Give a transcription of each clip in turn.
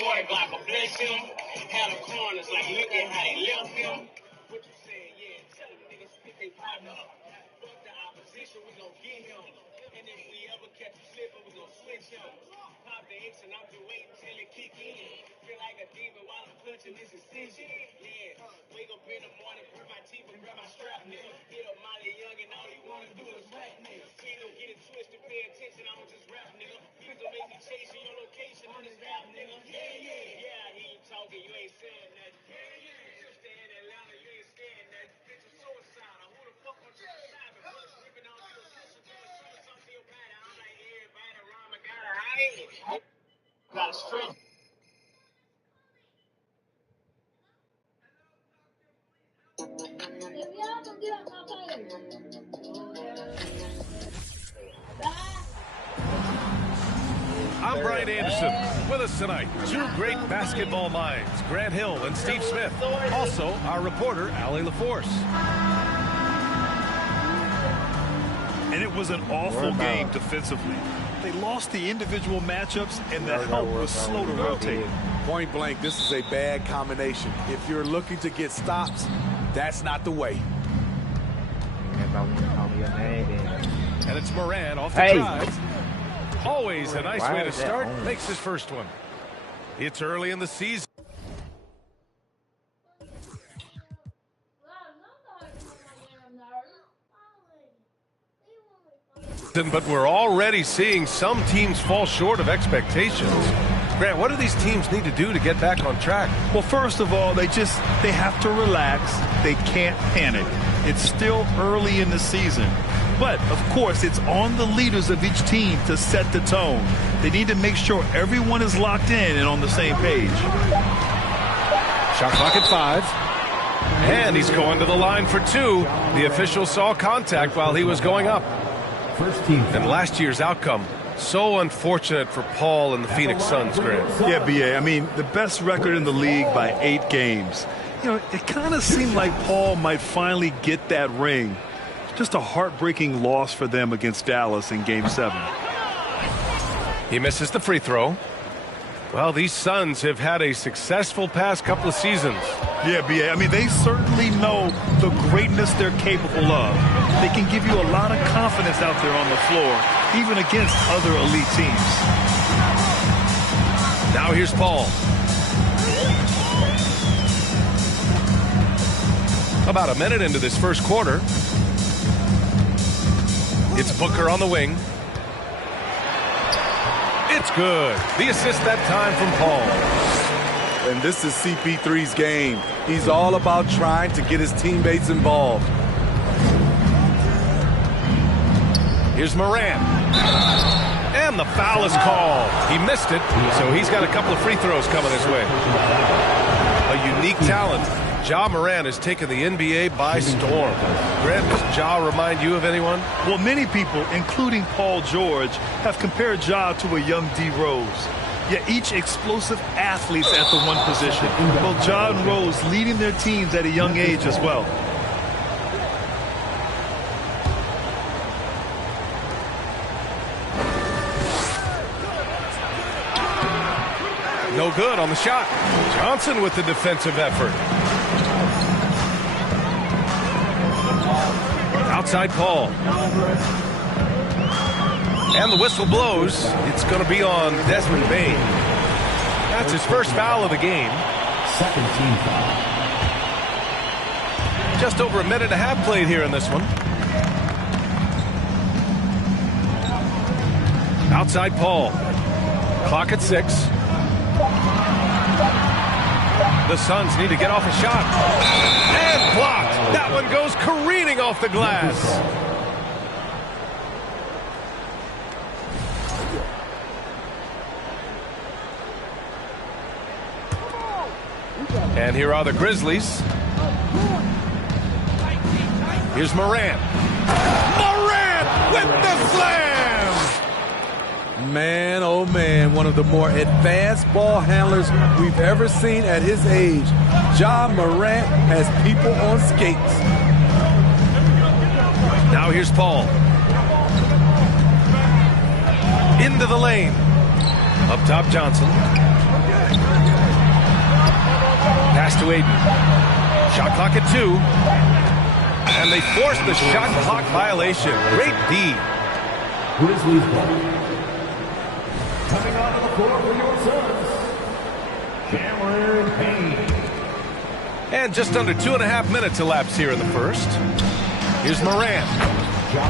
40 Glock, bless him. Had them corners like, look at how they left him. What you saying? Yeah, tell them niggas pick they partner up. Fuck the opposition, we gon' get him. And if we ever catch a slipper, we gon' switch him. Pop the X and I'm just waiting till it kick in. Feel like a demon while I'm clutching this incision. Yeah, wake up in the morning, brush my teeth and grab my strap, nigga. Hit up Molly Young and all he wanna do is rap, nigga. See, don't get it twisted, pay attention, I'ma just rap, nigga. Please don't make me chasing your location on this rap, nigga. Yeah, yeah, yeah, I hear you talking, you ain't saying nothing. Yeah, yeah, you stay in Atlanta, you ain't scared nothing. Bitch, I'm suicidal, who the fuck wants you to stop it? Blood dripping on your sister, doing something to your body. I'm like, everybody around me gotta hide it. Gotta straight. I'm Brian Anderson. With us tonight, two great basketball minds, Grant Hill and Steve Smith. Also, our reporter, Allie LaForce. And it was an awful game defensively. They lost the individual matchups, and the help was slow to rotate. Point blank, this is a bad combination. If you're looking to get stops, that's not the way. And it's Moran off the drive. Always a nice way to start. Makes his first one. It's early in the season. But we're already seeing some teams fall short of expectations. Grant, what do these teams need to do to get back on track? Well, first of all, they have to relax. They can't panic. It's still early in the season. But, of course, it's on the leaders of each team to set the tone. They need to make sure everyone is locked in and on the same page. Shot clock at 5. And he's going to the line for 2. The official saw contact while he was going up. First team. And last year's outcome, so unfortunate for Paul and the Phoenix Suns, Grant. Yeah, B.A., I mean, the best record in the league by 8 games. You know, it kind of seemed like Paul might finally get that ring. Just a heartbreaking loss for them against Dallas in Game 7. He misses the free throw. Well, these Suns have had a successful past couple of seasons. Yeah, B.A., I mean, they certainly know the greatness they're capable of. They can give you a lot of confidence out there on the floor, even against other elite teams. Now here's Paul. About a minute into this first quarter. It's Booker on the wing. It's good. The assist that time from Paul. And this is CP3's game. He's all about trying to get his teammates involved. Here's Moran. And the foul is called. He missed it, so he's got a couple of free throws coming his way. A unique talent. Ja Moran has taken the NBA by storm. Grant, does Ja remind you of anyone? Well, many people, including Paul George, have compared Ja to a young D. Rose. Yet each explosive athletes at the one position. Well, Ja and Rose leading their teams at a young age as well. No good on the shot. Johnson with the defensive effort. Outside Paul. And the whistle blows. It's going to be on Desmond Bane. That's his first foul of the game. Second team foul. Just over a minute and a half played here in this one. Outside Paul. Clock at 6. The Suns need to get off a shot. And blocked. That one goes careening off the glass. And here are the Grizzlies. Here's Moran. Moran with the slam! Man, oh man, one of the more advanced ball handlers we've ever seen at his age. Ja Morant has people on skates. Now here's Paul. Into the lane. Up top, Johnson. Pass to Aiden. Shot clock at 2. And they force the shot clock violation. Great D. Grizzlies ball. Coming onto the floor for your Suns, Cameron Payne. And just under 2.5 minutes elapsed here in the first. Here's Morant.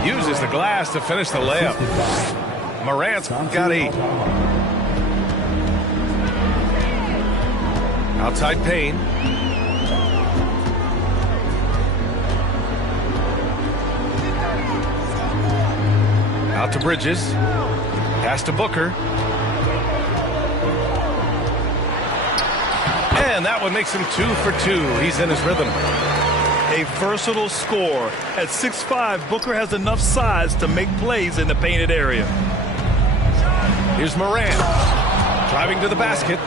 Uses the glass to finish the layup. Morant's got 8. Outside Payne. Out to Bridges. Pass to Booker. And that one makes him 2 for 2. He's in his rhythm. A versatile scorer. At 6'5", Booker has enough size to make plays in the painted area. Here's Morant. Driving to the basket.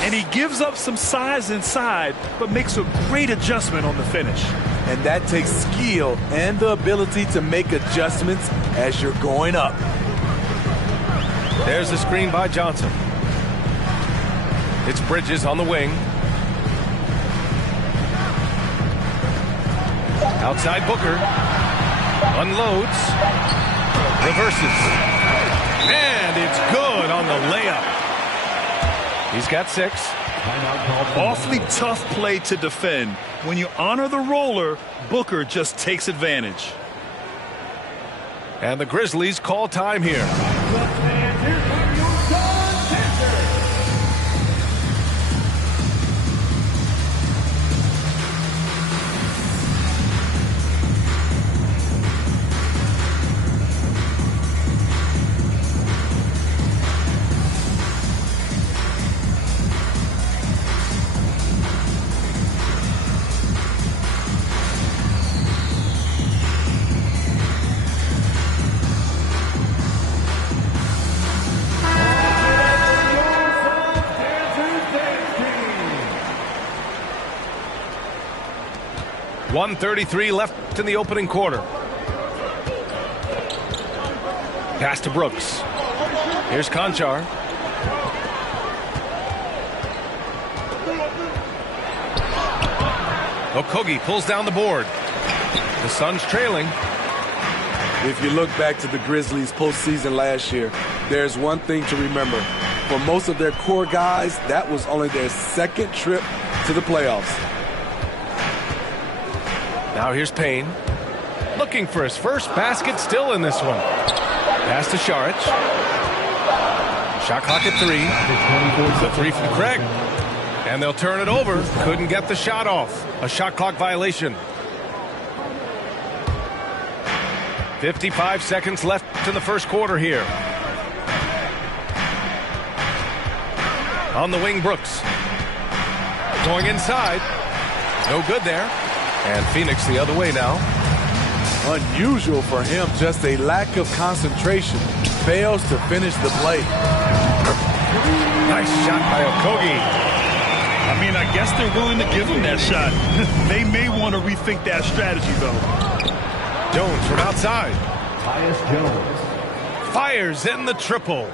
And he gives up some size inside, but makes a great adjustment on the finish. And that takes skill and the ability to make adjustments as you're going up. There's the screen by Johnson. It's Bridges on the wing. Outside Booker. Unloads. Reverses. And it's good on the layup. He's got 6. Awfully tough play to defend. When you honor the roller, Booker just takes advantage. And the Grizzlies call time here. .133 left in the opening quarter. Pass to Brooks. Here's Conchar. Okogie pulls down the board. The Suns trailing. If you look back to the Grizzlies postseason last year, there's one thing to remember. For most of their core guys, that was only their second trip to the playoffs. Now here's Payne. Looking for his first basket, still in this one. Pass to Šarić. Shot clock at 3. The 3 from Craig. And they'll turn it over. Couldn't get the shot off. A shot clock violation. 55 seconds left in the first quarter here. On the wing, Brooks. Going inside. No good there. And Phoenix the other way now. Unusual for him, just a lack of concentration. Fails to finish the play. Nice shot by Okogie. I mean, I guess they're willing to give him that shot. They may want to rethink that strategy, though. Jones from outside. Tyus Jones. Fires in the triple.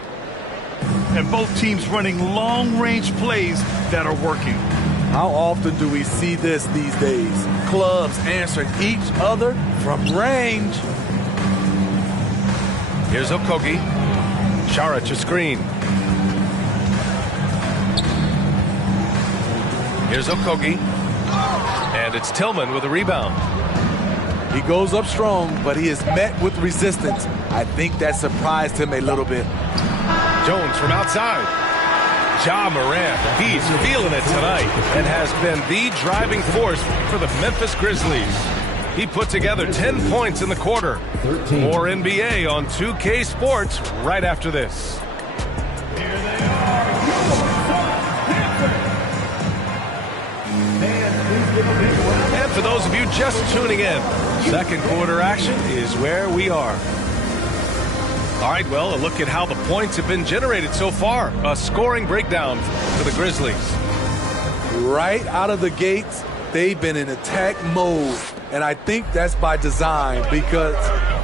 And both teams running long-range plays that are working. How often do we see this these days? Clubs answering each other from range. Here's Okogie. Šarić a screen. Here's Okogie. And it's Tillman with a rebound. He goes up strong, but he is met with resistance. I think that surprised him a little bit. Jones from outside. Ja Morant, he's feeling it tonight and has been the driving force for the Memphis Grizzlies. He put together 10 points in the quarter. 13. More NBA on 2K Sports right after this. And for those of you just tuning in, second quarter action is where we are. All right, well, a look at how the points have been generated so far. A scoring breakdown for the Grizzlies. Right out of the gates, they've been in attack mode. And I think that's by design because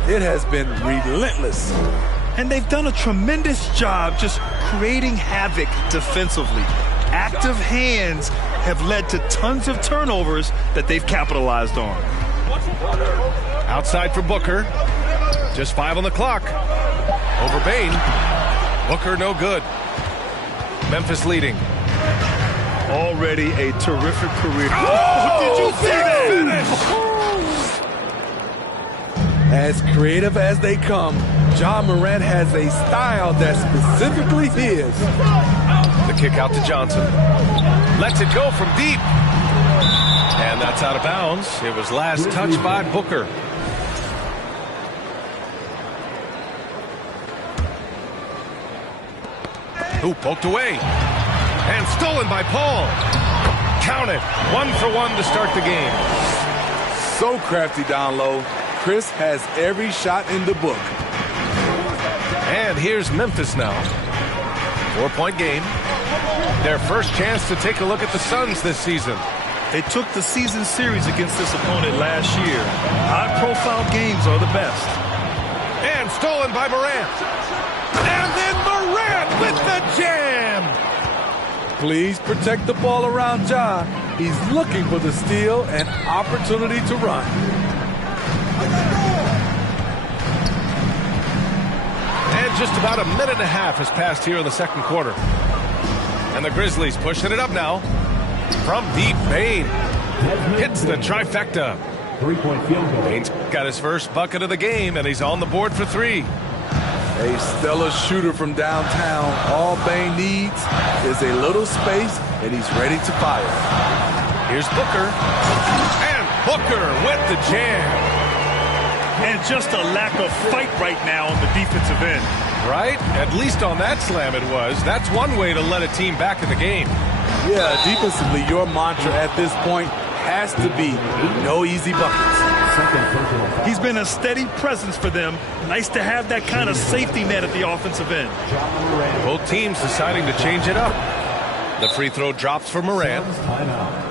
it has been relentless. And they've done a tremendous job just creating havoc defensively. Active hands have led to tons of turnovers that they've capitalized on. Outside for Booker. Just 5 on the clock. Over Bane. Booker no good. Memphis leading. Already a terrific career. Oh, did you see that? As creative as they come, Ja Morant has a style that's specifically his. The kick out to Johnson. Lets it go from deep. And that's out of bounds. It was last touched by Booker. Who poked away. And stolen by Paul. Count it. 1 for 1 to start the game. So crafty down low. Chris has every shot in the book. And here's Memphis now. 4-point game. Their first chance to take a look at the Suns this season. They took the season series against this opponent last year. High-profile games are the best. And stolen by Morant. And then Morant with the jam. Please protect the ball around Ja. He's looking for the steal and opportunity to run. And just about a minute and a half has passed here in the second quarter. And the Grizzlies pushing it up now. From deep, Bane hits the trifecta. 3-point field goal. Bane's got his first bucket of the game, and he's on the board for 3. A stellar shooter from downtown. All Bane needs is a little space, and he's ready to fire. Here's Booker. And Booker with the jam. And just a lack of fight right now on the defensive end. Right? At least on that slam it was. That's one way to let a team back in the game. Yeah, defensively, your mantra at this point has to be no easy buckets. He's been a steady presence for them. Nice to have that kind of safety net at the offensive end. Both teams deciding to change it up. The free throw drops for Morant.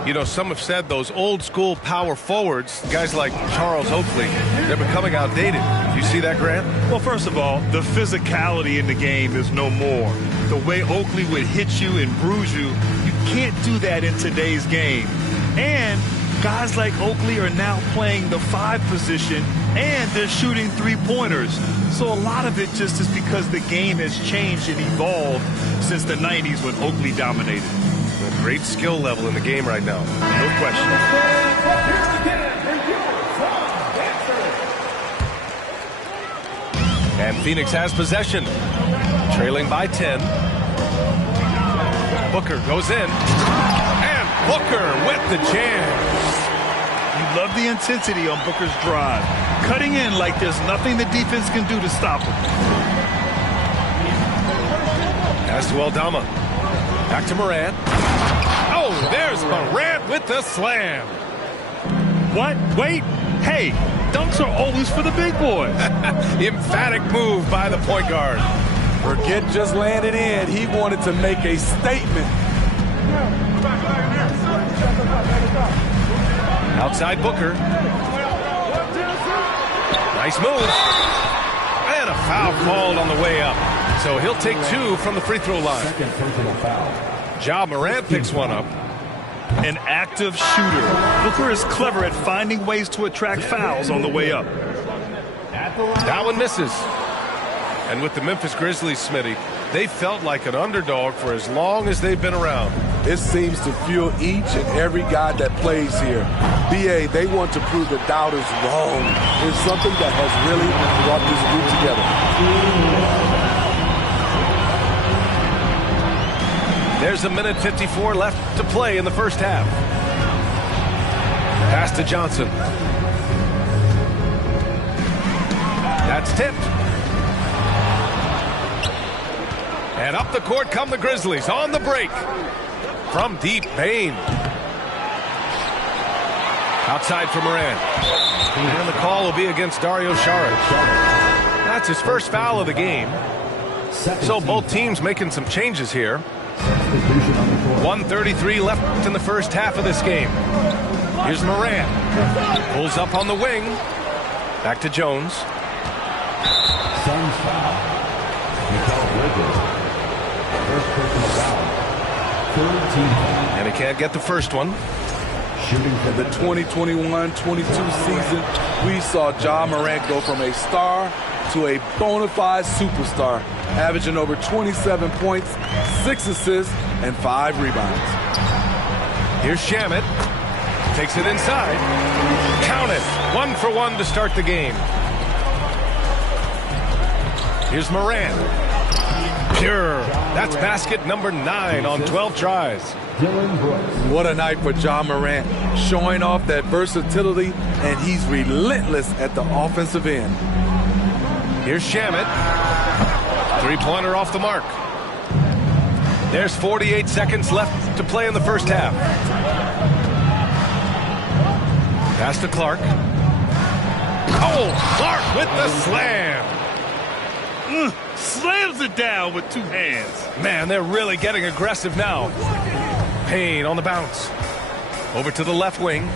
You know, some have said those old school power forwards, guys like Charles Oakley, they're becoming outdated. You see that, Grant? Well, first of all, the physicality in the game is no more. The way Oakley would hit you and bruise you, you can't do that in today's game. And guys like Oakley are now playing the 5 position, and they're shooting 3-pointers. So a lot of it just is because the game has changed and evolved since the 90s when Oakley dominated. A great skill level in the game right now. No question. And Phoenix has possession. Trailing by 10. Booker goes in. And Booker with the jam. You love the intensity on Booker's drive. Cutting in like there's nothing the defense can do to stop him. Pass to Aldama. Back to Morant. Oh, there's Morant with the slam. What? Wait. Hey, dunks are always for the big boys. Emphatic move by the point guard. Forget just landing in. He wanted to make a statement. Outside Booker. Nice move. And a foul called on the way up. So he'll take 2 from the free throw line. Second personal foul. Ja Morant picks one up. An active shooter. Booker is clever at finding ways to attract fouls on the way up. That one misses. And with the Memphis Grizzlies, Smitty, they felt like an underdog for as long as they've been around. It seems to fuel each and every guy that plays here. BA, they want to prove the doubters wrong. It's something that has really brought this group together. There's a minute 54 left to play in the first half. Pass to Johnson. That's tipped. And up the court come the Grizzlies on the break. From deep, Bane. Outside for Morant. And the call will be against Dario Saric. That's his first foul of the game. So both teams making some changes here. 1:33 left in the first half of this game. Here's Morant. Pulls up on the wing. Back to Jones. Suns foul. Mikal Bridges. First personal foul. And he can't get the first one. In the 2021-22 season, we saw Ja Morant go from a star to a bona fide superstar, averaging over 27 points, 6 assists, and 5 rebounds. Here's Shamet. Takes it inside. Count it. 1 for 1 to start the game. Here's Morant. Pure. That's basket number 9 on 12 tries. What a night for Ja Morant, showing off that versatility, and he's relentless at the offensive end. Here's Shamet. Three-pointer off the mark. There's 48 seconds left to play in the first half. Pass to Clark. Oh, Clark with the slam. Slams it down with 2 hands. Man, they're really getting aggressive now. Payne on the bounce. Over to the left wing.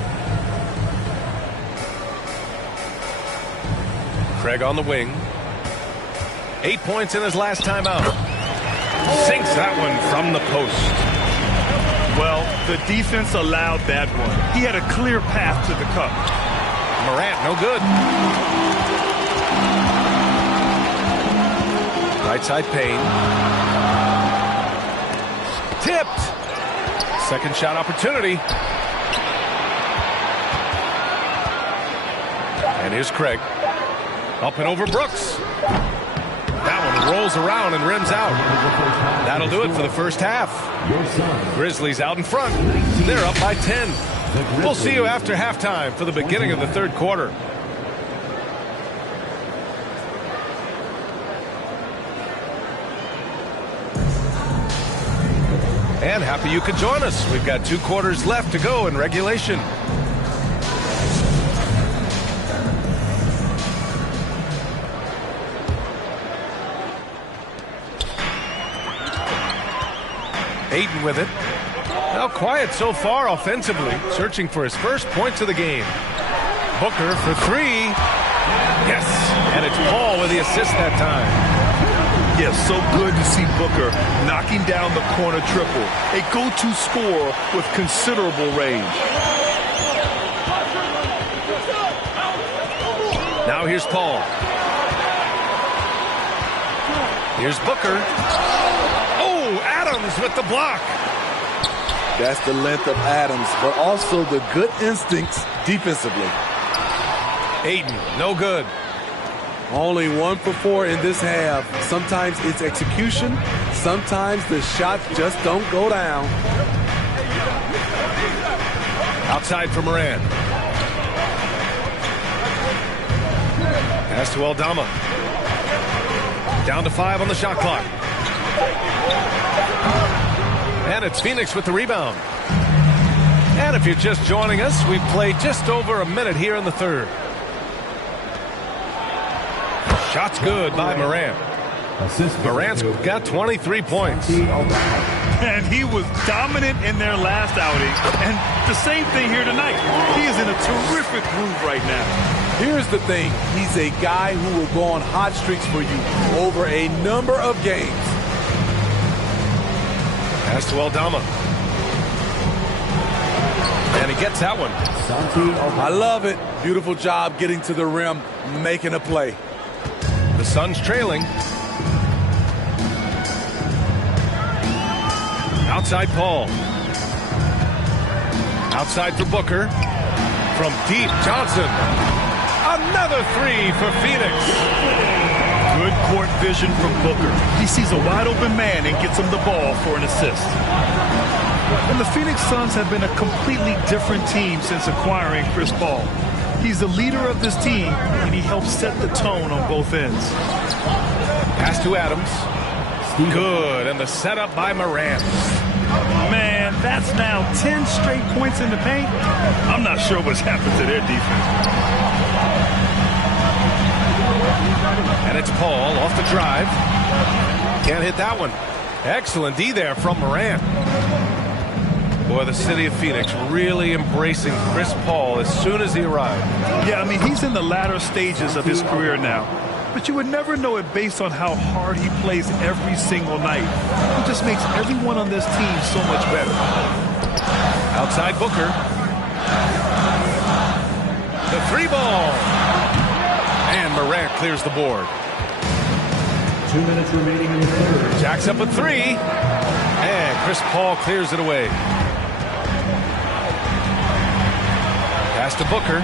Craig on the wing. 8 points in his last time out. Sinks that one from the post. Well, the defense allowed that one. He had a clear path to the cup. Morant, no good. Right side Payne. Tipped. Second shot opportunity. And here's Craig. Up and over Brooks. That one rolls around and rims out. That'll do it for the first half. Grizzlies out in front. They're up by 10. We'll see you after halftime for the beginning of the third quarter. And happy you could join us. We've got 2 quarters left to go in regulation. Ayton with it. Now quiet so far offensively, searching for his first points of the game. Booker for 3. Yes, and it's Paul with the assist that time. Yes, so good to see Booker knocking down the corner triple. A go-to scorer with considerable range. Now here's Paul. Here's Booker. Oh, Adams with the block. That's the length of Adams, but also the good instincts defensively. Ayton, no good. Only 1 for 4 in this half. Sometimes it's execution. Sometimes the shots just don't go down. Outside for Morant. Pass to Aldama. Down to 5 on the shot clock. And it's Phoenix with the rebound. And if you're just joining us, we've played just over a minute here in the third. Shot's good by Morant. Morant's got 23 points. And he was dominant in their last outing. And the same thing here tonight. He is in a terrific groove right now. Here's the thing. He's a guy who will go on hot streaks for you over a number of games. Pass to Aldama. And he gets that one. I love it. Beautiful job getting to the rim, making a play. The Suns trailing. Outside Paul. Outside for Booker. From deep, Johnson. Another 3 for Phoenix. Good court vision from Booker. He sees a wide open man and gets him the ball for an assist. And the Phoenix Suns have been a completely different team since acquiring Chris Paul. He's the leader of this team, and he helps set the tone on both ends. Pass to Adams. Good, and the setup by Morant. Man, that's now 10 straight points in the paint. I'm not sure what's happened to their defense. And it's Paul off the drive. Can't hit that one. Excellent D there from Morant. Boy, the city of Phoenix really embracing Chris Paul as soon as he arrived. Yeah, I mean, he's in the latter stages of his career now. but you would never know it based on how hard he plays every single night. He just makes everyone on this team so much better. Outside Booker. The 3-ball. And Morant clears the board. 2 minutes remaining in the third. Jacks up a 3. And Chris Paul clears it away. Pass to Booker.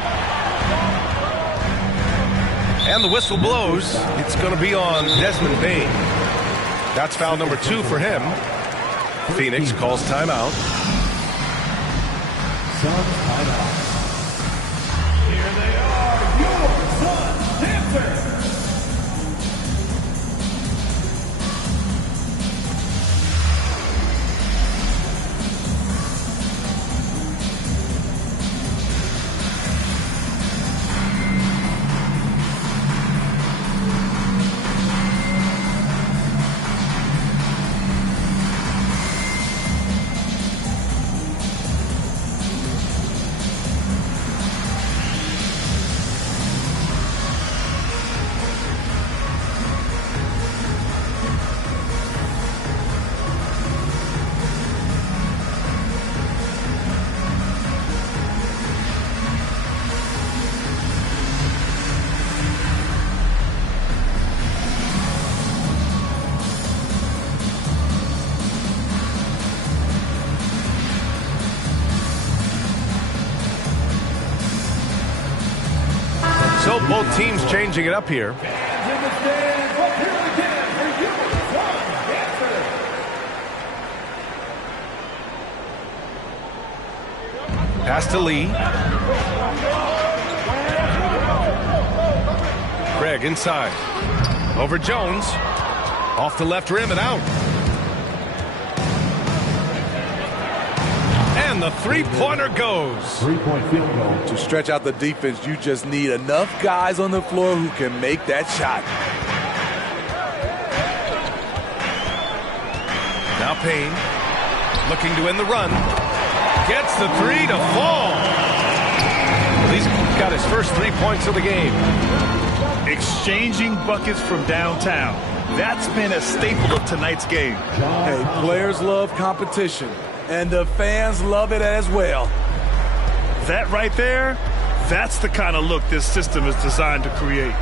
And the whistle blows. It's going to be on Desmond Bane. That's foul number 2 for him. Phoenix calls timeout. Suns timeout. Here they are, your Suns Panthers. So both teams changing it up here. Pass to Lee. Craig inside. Over Jones. Off the left rim and out. And the three-pointer goes. 3-point field goal. To stretch out the defense, you just need enough guys on the floor who can make that shot. Now Payne, looking to end the run. Gets the 3 to fall. Well, he's got his first 3 points of the game. Exchanging buckets from downtown. That's been a staple of tonight's game. Hey, players love competition, and the fans love it as well. That right there, that's the kind of look this system is designed to create.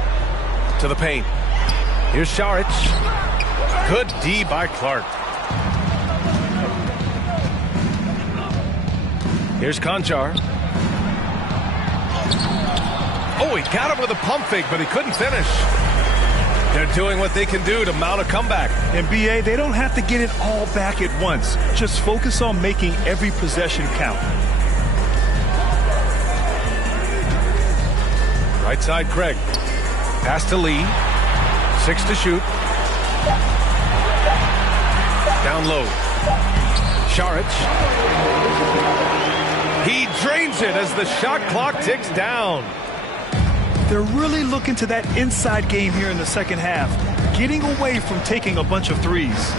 To the paint. Here's Saric. Good D by Clark. Here's Konchar. Oh, he got him with a pump fake, but he couldn't finish. They're doing what they can do to mount a comeback. And BA, they don't have to get it all back at once. Just focus on making every possession count. Right side, Craig. Pass to Lee. 6 to shoot. Down low. Saric. He drains it as the shot clock ticks down. They're really looking to that inside game here in the second half, getting away from taking a bunch of threes.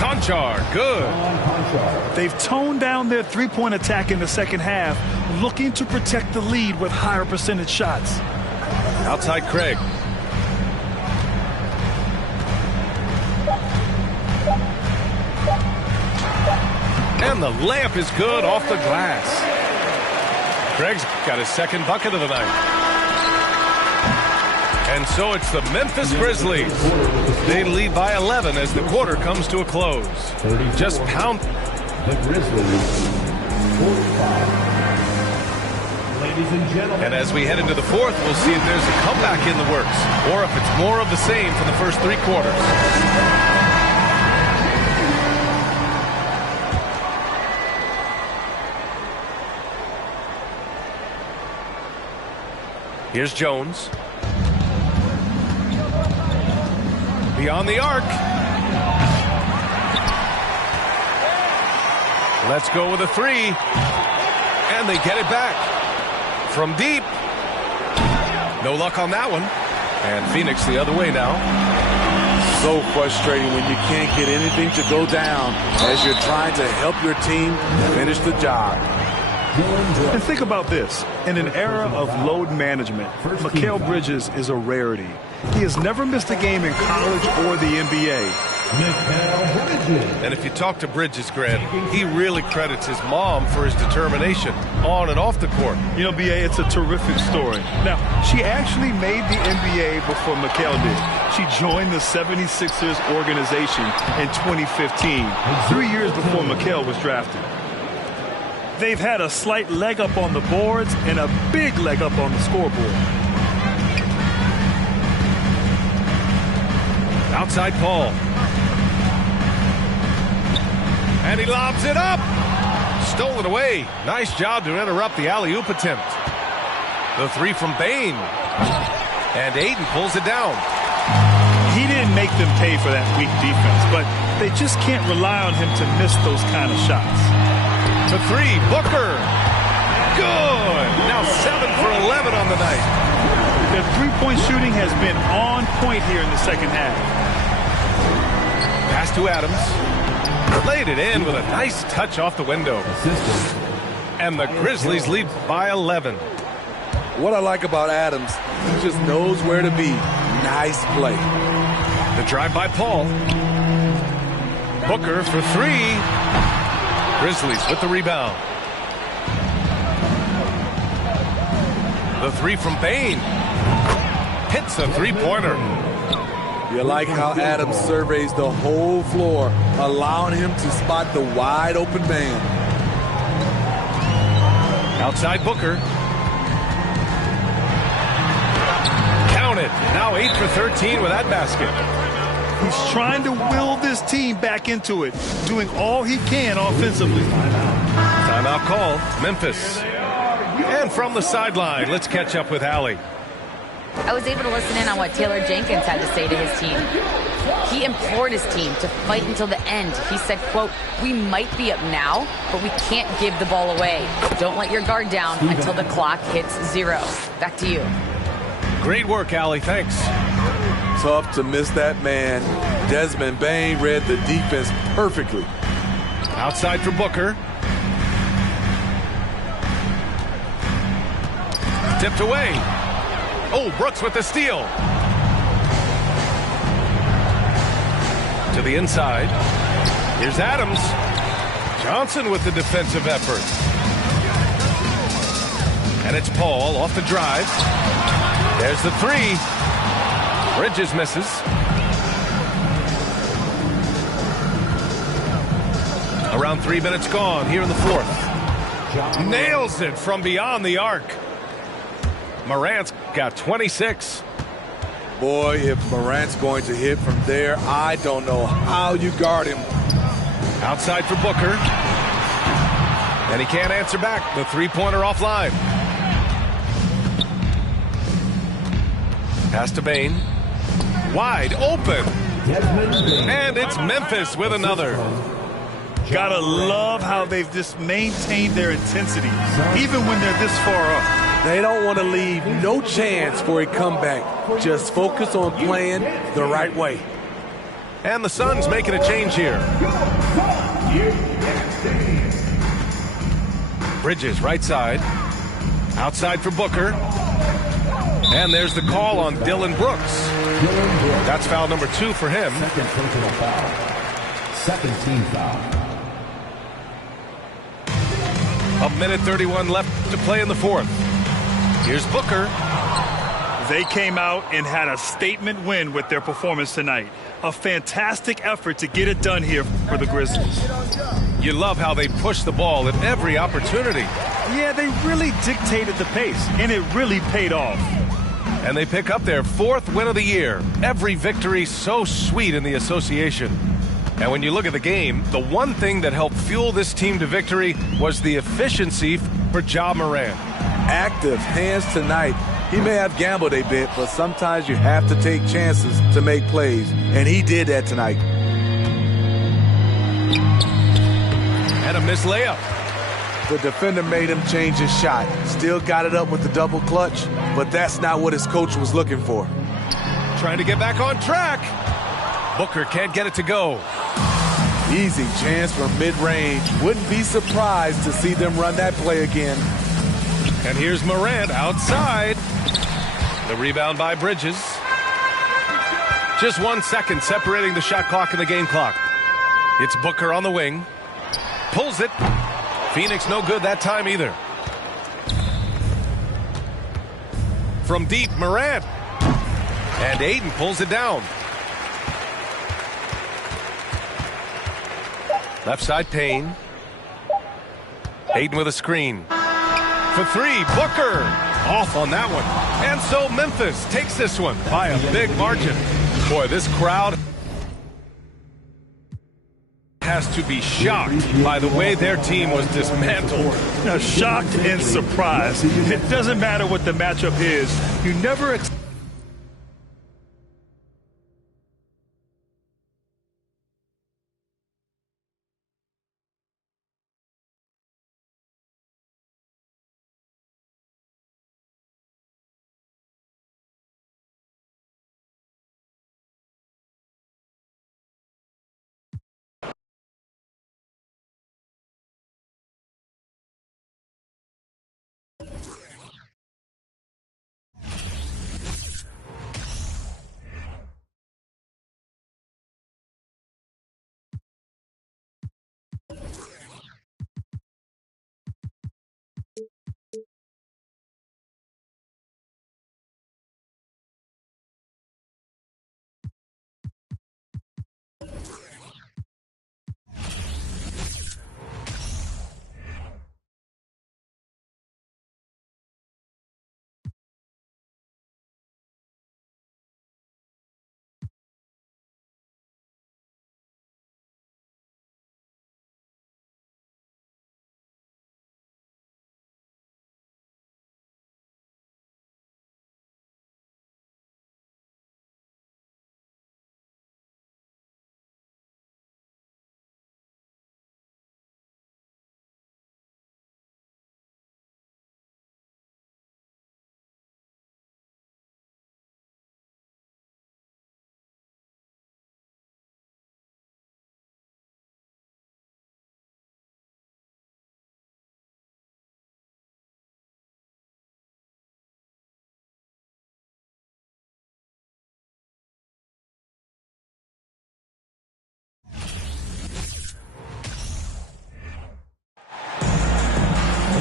Konchar, good. They've toned down their three-point attack in the second half, looking to protect the lead with higher percentage shots. Outside Craig. And the layup is good off the glass. Craig's got his second bucket of the night. And so it's the Memphis Grizzlies. They lead by 11 as the quarter comes to a close. Just pound. The Grizzlies, 45. Ladies and gentlemen. And as we head into the fourth, we'll see if there's a comeback in the works or if it's more of the same from the first 3 quarters. Here's Jones. Beyond the arc. Let's go with a 3. And they get it back. From deep. No luck on that one. And Phoenix the other way now. So frustrating when you can't get anything to go down as you're trying to help your team finish the job. And think about this. In an era of load management, Mikal Bridges is a rarity. He has never missed a game in college or the NBA. And if you talk to Bridges, Grant, he really credits his mom for his determination on and off the court. You know, BA, it's a terrific story. Now, she actually made the NBA before Mikal did. She joined the 76ers organization in 2015, 3 years before Mikal was drafted. They've had a slight leg up on the boards and a big leg up on the scoreboard. Outside Paul. And he lobs it up. Stolen away. Nice job to interrupt the alley-oop attempt. The three from Bane. And Ayton pulls it down. He didn't make them pay for that weak defense, but they just can't rely on him to miss those kind of shots. The three, Booker. Good. Now 7 for 11 on the night. Their three-point shooting has been on point here in the second half. Pass to Adams. Laid it in with a nice touch off the window. And the Grizzlies lead by 11. What I like about Adams, he just knows where to be. Nice play. The drive by Paul. Booker for three. Grizzlies with the rebound. The three from Bane. Hits a three-pointer. You like how Adams surveys the whole floor, allowing him to spot the wide-open man. Outside Booker. Count it. Now 8 for 13 with that basket. He's trying to will this team back into it, doing all he can offensively. Timeout call, Memphis. And from the sideline, let's catch up with Allie. I was able to listen in on what Taylor Jenkins had to say to his team. He implored his team to fight until the end. He said, quote, "We might be up now, but we can't give the ball away. Don't let your guard down until the clock hits 0. Back to you." Great work, Allie. Thanks. Tough to miss that man. Desmond Bane read the defense perfectly. Outside for Booker. Tipped away. Oh, Brooks with the steal. To the inside. Here's Adams. Johnson with the defensive effort. And it's Paul off the drive. There's the three. Bridges misses. Around 3 minutes gone here in the fourth. Nails it from beyond the arc. Morant's got 26. Boy, if Morant's going to hit from there, I don't know how you guard him. Outside for Booker. And he can't answer back. The three-pointer offline. Pass to Bane. Wide open. And it's Memphis with another. Gotta love how they've just maintained their intensity, even when they're this far up. They don't want to leave no chance for a comeback. Just focus on playing the right way. And the Suns making a change here. Bridges right side. Outside for Booker. And there's the call on Dylan Brooks. That's foul number 2 for him. Second personal foul. Second team foul. A minute 31 left to play in the fourth. Here's Booker. They came out and had a statement win with their performance tonight. A fantastic effort to get it done here for the Grizzlies. You love how they push the ball at every opportunity. Yeah, they really dictated the pace, and it really paid off. And they pick up their 4th win of the year. Every victory so sweet in the association. And when you look at the game, the one thing that helped fuel this team to victory was the efficiency for Ja Morant. Active hands tonight. He may have gambled a bit, but sometimes you have to take chances to make plays. And he did that tonight. And a missed layup. The defender made him change his shot. Still got it up with the double clutch, but that's not what his coach was looking for. Trying to get back on track. Booker can't get it to go. Easy chance for mid-range. Wouldn't be surprised to see them run that play again. And here's Morant outside. The rebound by Bridges. Just 1 second separating the shot clock and the game clock. It's Booker on the wing. Pulls it. Phoenix no good that time either. From deep, Morant. And Ayton pulls it down. Left side, Payne. Ayton with a screen. For three, Booker. Off on that one. And so Memphis takes this one by a big margin. Boy, this crowd has to be shocked by the way their team was dismantled. Now, shocked and surprised. It doesn't matter what the matchup is. You never expect.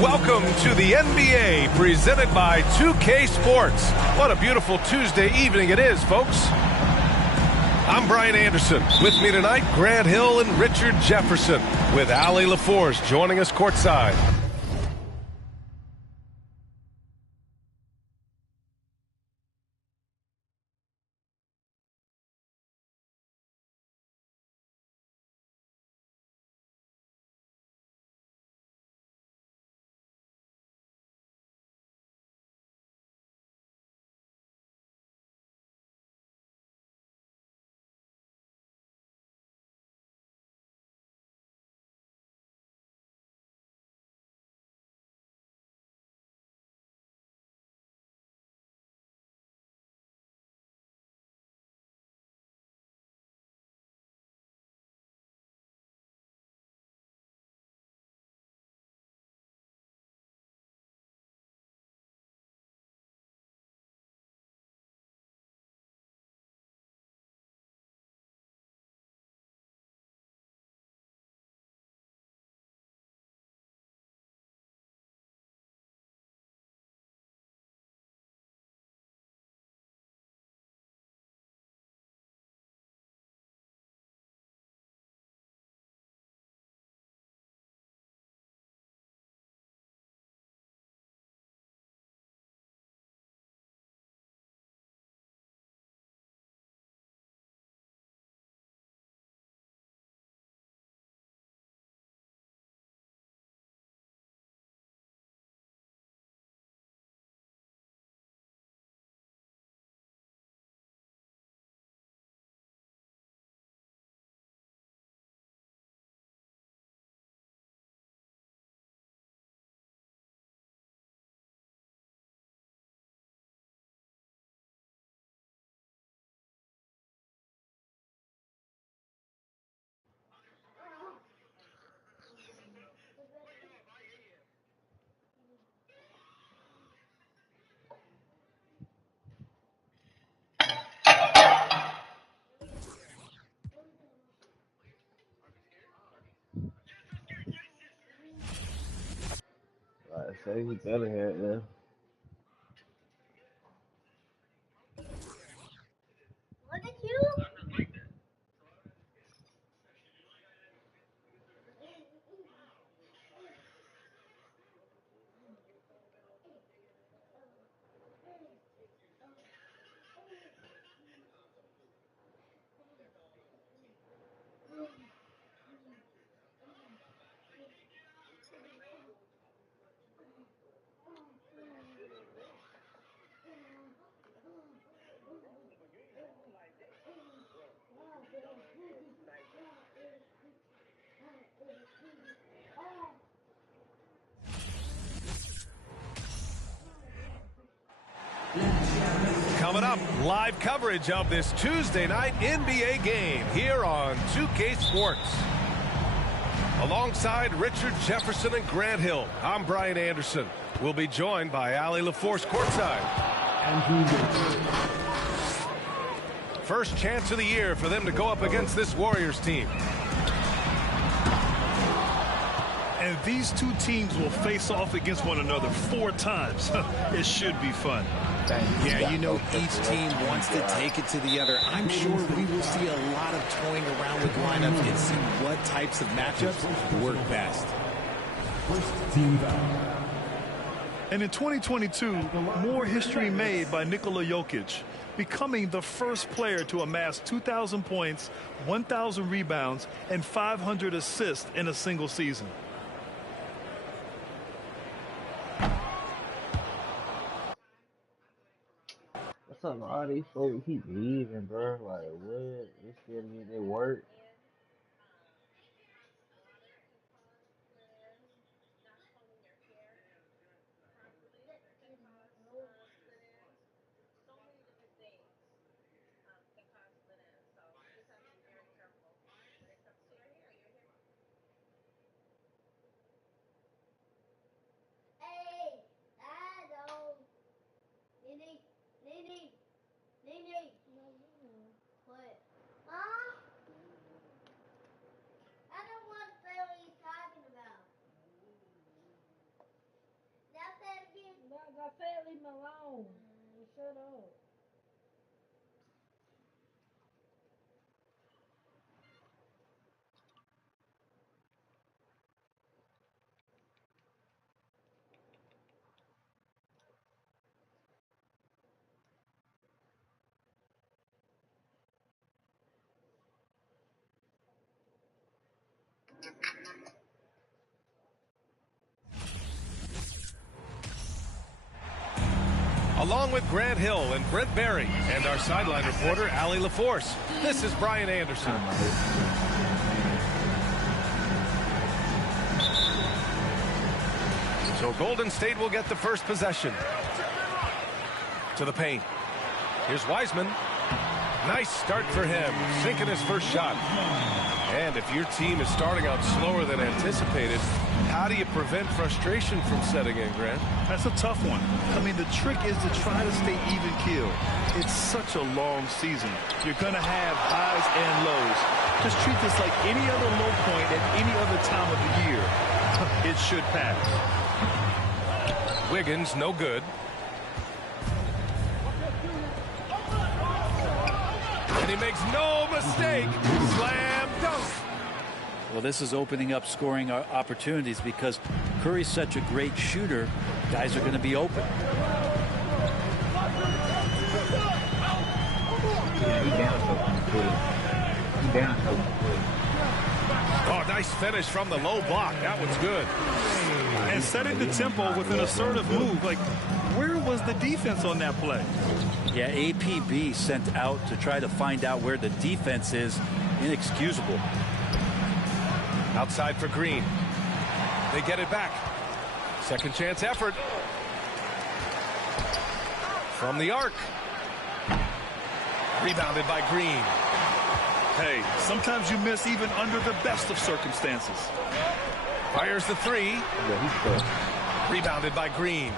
Welcome to the NBA, presented by 2K Sports. What a beautiful Tuesday evening it is, folks. I'm Brian Anderson. With me tonight, Grant Hill and Richard Jefferson, with Allie LaForce joining us courtside. say he better have it now. Look at you. Coming up, live coverage of this Tuesday night NBA game here on 2K Sports. Alongside Richard Jefferson and Grant Hill, I'm Brian Anderson. We'll be joined by Allie LaForce courtside. First chance of the year for them to go up against this Warriors team. And these two teams will face off against one another 4 times. It should be fun. Yeah, you know each team wants to take it to the other. I'm sure we will see a lot of toying around with lineups and see what types of matchups work best. First team foul. And in 2022, more history made by Nikola Jokic, becoming the first player to amass 2,000 points, 1,000 rebounds, and 500 assists in a single season. What's up, all these folks keep leaving, bro? Like, what? They still get their work. Hey, I don't. Nene. What? Huh? I don't want to say what he's talking about. Now say it again. Like I said, leave him alone. Shut up. Along with Grant Hill and Brent Barry and our sideline reporter, Allie LaForce, this is Brian Anderson. So Golden State will get the first possession. To the paint. Here's Wiseman. Nice start for him, sinking his first shot. And if your team is starting out slower than anticipated, how do you prevent frustration from setting in, Grant? That's a tough one. I mean, the trick is to try to stay even keel. It's such a long season. You're going to have highs and lows. Just treat this like any other low point at any other time of the year. It should pass. Wiggins, no good. And he makes no mistake. Slam dunk. Well, this is opening up scoring opportunities because Curry's such a great shooter. Guys are going to be open. Oh, nice finish from the low block. That one's good. And setting the tempo with an assertive move. Like, where was the defense on that play? Yeah, APB sent out to try to find out where the defense is. Inexcusable. Outside for Green. They get it back. Second chance effort. From the arc. Rebounded by Green. Hey, sometimes you miss even under the best of circumstances. Fires the three. Rebounded by Green.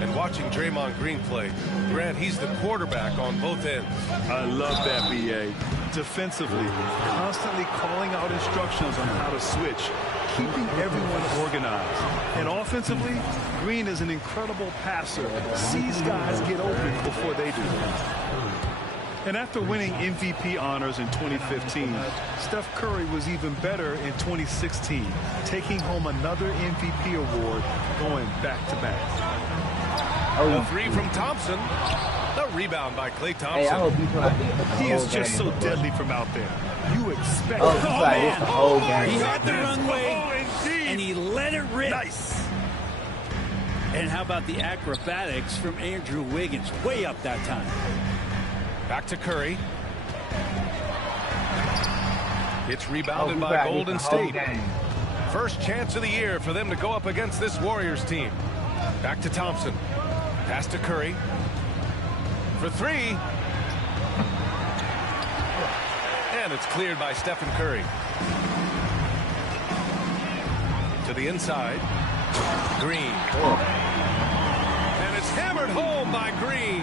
And watching Draymond Green play, Grant, he's the quarterback on both ends. I love that, B.A. Defensively, constantly calling out instructions on how to switch, keeping everyone organized. And offensively, Green is an incredible passer. Sees guys get open before they do. And after winning MVP honors in 2015, Steph Curry was even better in 2016, taking home another MVP award, going back-to-back. A three from Thompson. The rebound by Klay Thompson. Hey, I hope he's not He is just so deadly from out there. You expect Oh, he's like this the whole game. He had the runway, and he let it rip. Nice. And how about the acrobatics from Andrew Wiggins? Way up that time. Back to Curry. It's rebounded by back. He's Golden the whole State. game. First chance of the year for them to go up against this Warriors team. Back to Thompson. Pass to Curry. For three. And it's cleared by Stephen Curry. To the inside. Green. And it's hammered home by Green.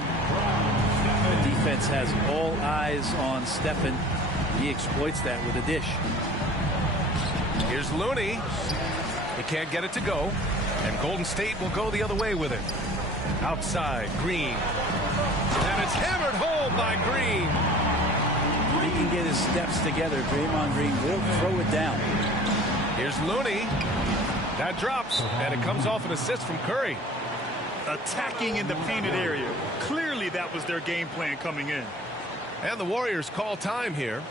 The defense has all eyes on Stephen. He exploits that with a dish. Here's Looney. He can't get it to go. And Golden State will go the other way with it. Outside, Green. And it's hammered home by Green. If he can get his steps together, Draymond Green will throw it down. Here's Looney. That drops, and it comes off an assist from Curry. Attacking in the painted area. Clearly that was their game plan coming in. And the Warriors call time here.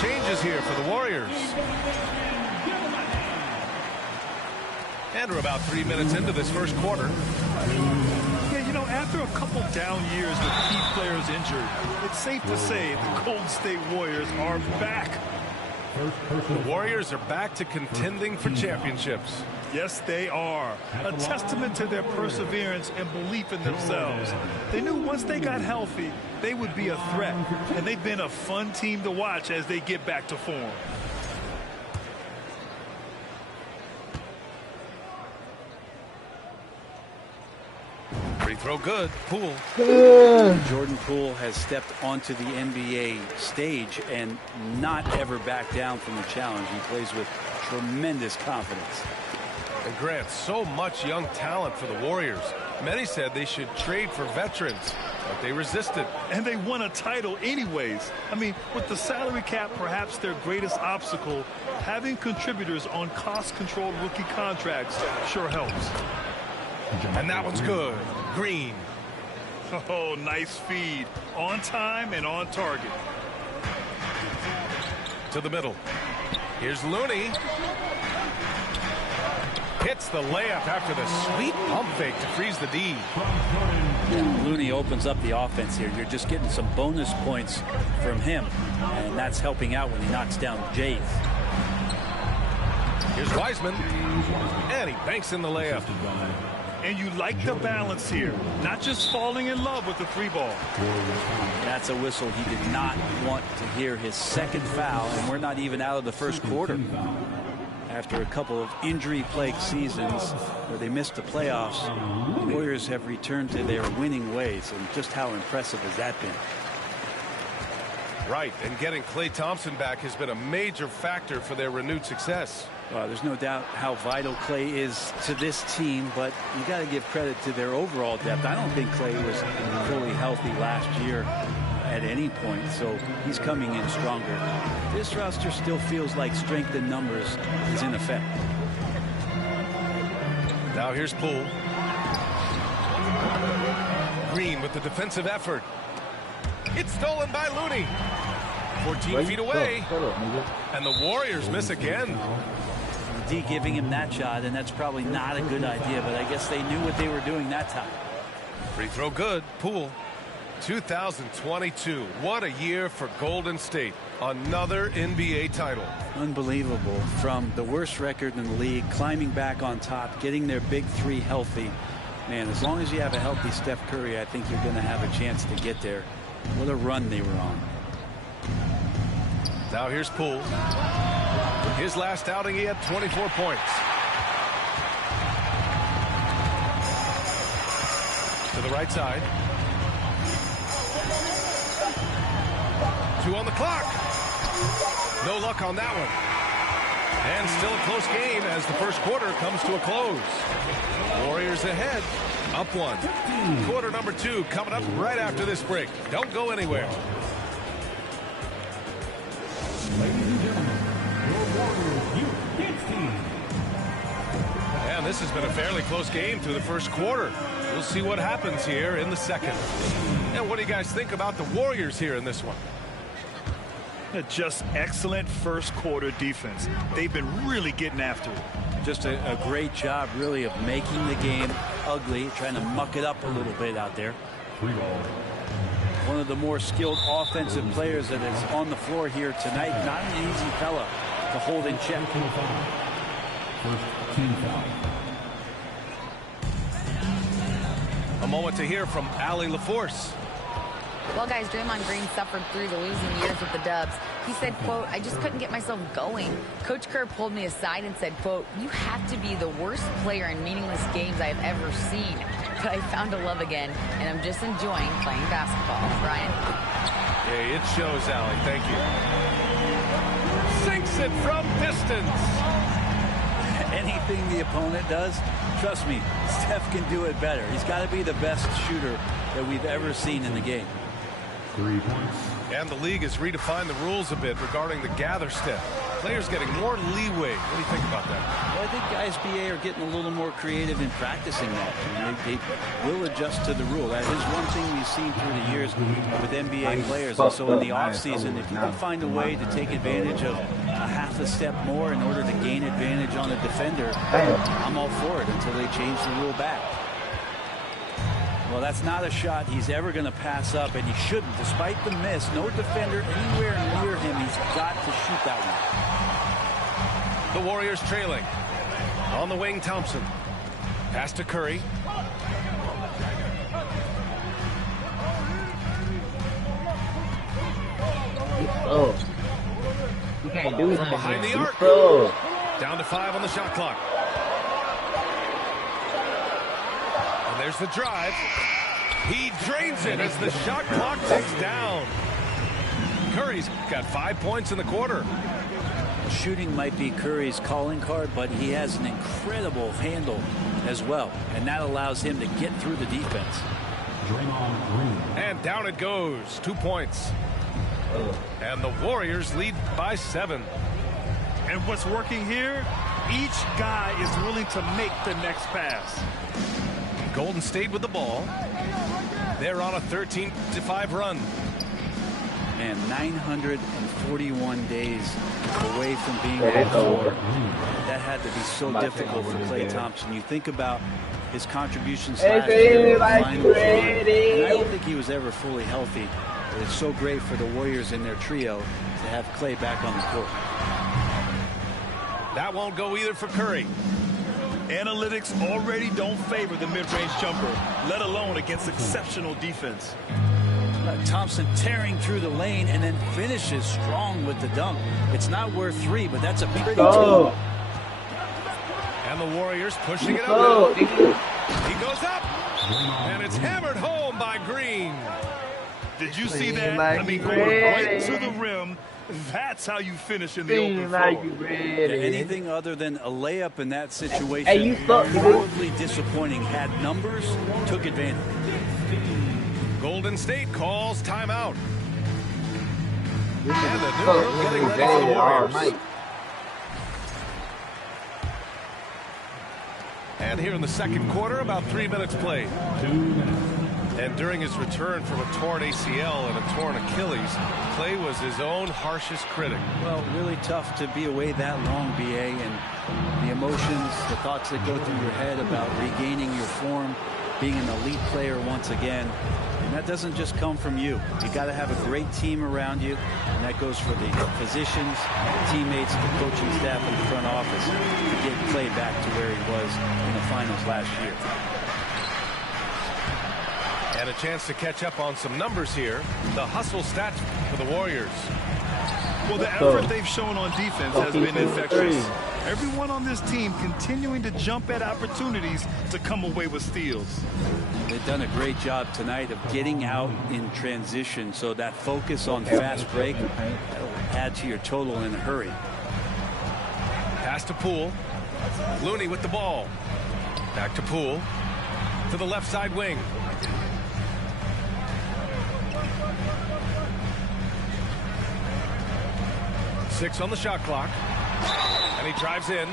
Changes here for the Warriors. And we're about 3 minutes into this first quarter. Yeah, you know, after a couple down years with key players injured, it's safe to say the Golden State Warriors are back. The Warriors are back to contending for championships. Yes, they are. A testament to their perseverance and belief in themselves. They knew once they got healthy, they would be a threat. And they've been a fun team to watch as they get back to form. Free throw good. Poole. Jordan Poole has stepped onto the NBA stage and not ever backed down from the challenge. He plays with tremendous confidence. And Grant, so much young talent for the Warriors. Many said they should trade for veterans, but they resisted. And they won a title anyways. I mean, with the salary cap perhaps their greatest obstacle, having contributors on cost-controlled rookie contracts sure helps. And that one's good. Green. Oh, nice feed. On time and on target. To the middle. Here's Looney. Hits the layup after the sweet pump fake to freeze the D. Yeah, Looney opens up the offense here. You're just getting some bonus points from him, and that's helping out when he knocks down Jays. Here's Wiseman, and he banks in the layup. And you like the balance here, not just falling in love with the three ball. That's a whistle. He did not want to hear his second foul, and we're not even out of the first quarter. After a couple of injury-plagued seasons where they missed the playoffs, the Warriors have returned to their winning ways, and just how impressive has that been? Right, and getting Klay Thompson back has been a major factor for their renewed success. There's no doubt how vital Klay is to this team, but you got to give credit to their overall depth. I don't think Klay was fully healthy last year at any point, so he's coming in stronger. This roster still feels like strength in numbers is in effect. Now here's Poole. Green with the defensive effort. It's stolen by Looney. 14 feet away. And the Warriors miss again. D giving him that shot, and that's probably not a good idea, but I guess they knew what they were doing that time. Free throw good. Poole. 2022. What a year for Golden State. Another NBA title. Unbelievable. From the worst record in the league, climbing back on top, getting their big three healthy. Man, as long as you have a healthy Steph Curry, I think you're going to have a chance to get there. What a run they were on. Now here's Poole. His last outing, he had 24 points. To the right side. 2 on the clock. No luck on that one. And still a close game as the first quarter comes to a close. Warriors ahead, up 1. Quarter number 2 coming up right after this break. Don't go anywhere. Ladies and gentlemen, your Warriors Youth Kids team. And this has been a fairly close game through the first quarter. We'll see what happens here in the second. And what do you guys think about the Warriors here in this one? Just excellent first quarter defense. They've been really getting after it. Just a great job, really, of making the game ugly, trying to muck it up a little bit out there. One of the more skilled offensive players that is on the floor here tonight. Not an easy fella to hold in check. First team foul. A moment to hear from Allie LaForce. Well, guys, Draymond Green suffered through the losing years with the Dubs. He said, quote, I just couldn't get myself going. Coach Kerr pulled me aside and said, quote, you have to be the worst player in meaningless games I've ever seen. But I found a love again, and I'm just enjoying playing basketball. Brian. Hey, it shows, Allie. Thank you. Sinks it from distance. Anything the opponent does, trust me, Steph can do it better. He's got to be the best shooter that we've ever seen in the game. 3 points. And the league has redefined the rules a bit regarding the gather step. Players getting more leeway. What do you think about that? Well, I think guys BA are getting a little more creative in practicing that. And they will adjust to the rule. That is one thing we've seen through the years with NBA players. And so in the offseason, if you can find a way to take advantage of a half a step more in order to gain advantage on a defender, I'm all for it until they change the rule back. Well, that's not a shot he's ever going to pass up, and he shouldn't. Despite the miss, no defender anywhere near him. He's got to shoot that one. The Warriors trailing. On the wing, Thompson. Pass to Curry. Oh. You can't do From behind the arc. Oh. Down to 5 on the shot clock. And there's the drive. He drains it as the shot clock ticks down. Curry's got 5 points in the quarter. Shooting might be Curry's calling card, but he has an incredible handle as well, and that allows him to get through the defense. Draymond Green. And down it goes. 2 points. And the Warriors lead by 7. And what's working here? Each guy is willing to make the next pass. Golden State with the ball. They're on a 13-5 run. And 941 days away from being on the floor. That had to be so difficult for Klay Thompson. You think about his contributions last year. And I don't think he was ever fully healthy. But it's so great for the Warriors in their trio to have Klay back on the court. That won't go either for Curry. Analytics already don't favor the mid-range jumper, let alone against exceptional defense. Thompson tearing through the lane and then finishes strong with the dunk. It's not worth 3, but that's a pretty two. And the Warriors pushing it up. He goes up, and it's hammered home by Green. Did you see that? I mean, going right to the rim. That's how you finish in the open floor. Anything other than a layup in that situation, horribly disappointing. Had numbers, took advantage. Golden State calls timeout. And the neutral getting ready for the Warriors. And here in the second quarter, about 3 minutes played. 2 minutes. And during his return from a torn ACL and a torn Achilles, Klay was his own harshest critic. Well, really tough to be away that long, BA, and the emotions, the thoughts that go through your head about regaining your form, being an elite player once again. And that doesn't just come from you. You got to have a great team around you, and that goes for the physicians, teammates, the coaching staff, and the front office to get Clay back to where he was in the finals last year. And a chance to catch up on some numbers here. The hustle stats for the Warriors. Well, the effort they've shown on defense has been infectious. Everyone on this team continuing to jump at opportunities to come away with steals. They've done a great job tonight of getting out in transition, so that focus on fast break will add to your total in a hurry. Pass to Poole. Looney with the ball. Back to Poole. To the left side wing. Six on the shot clock. And he drives in.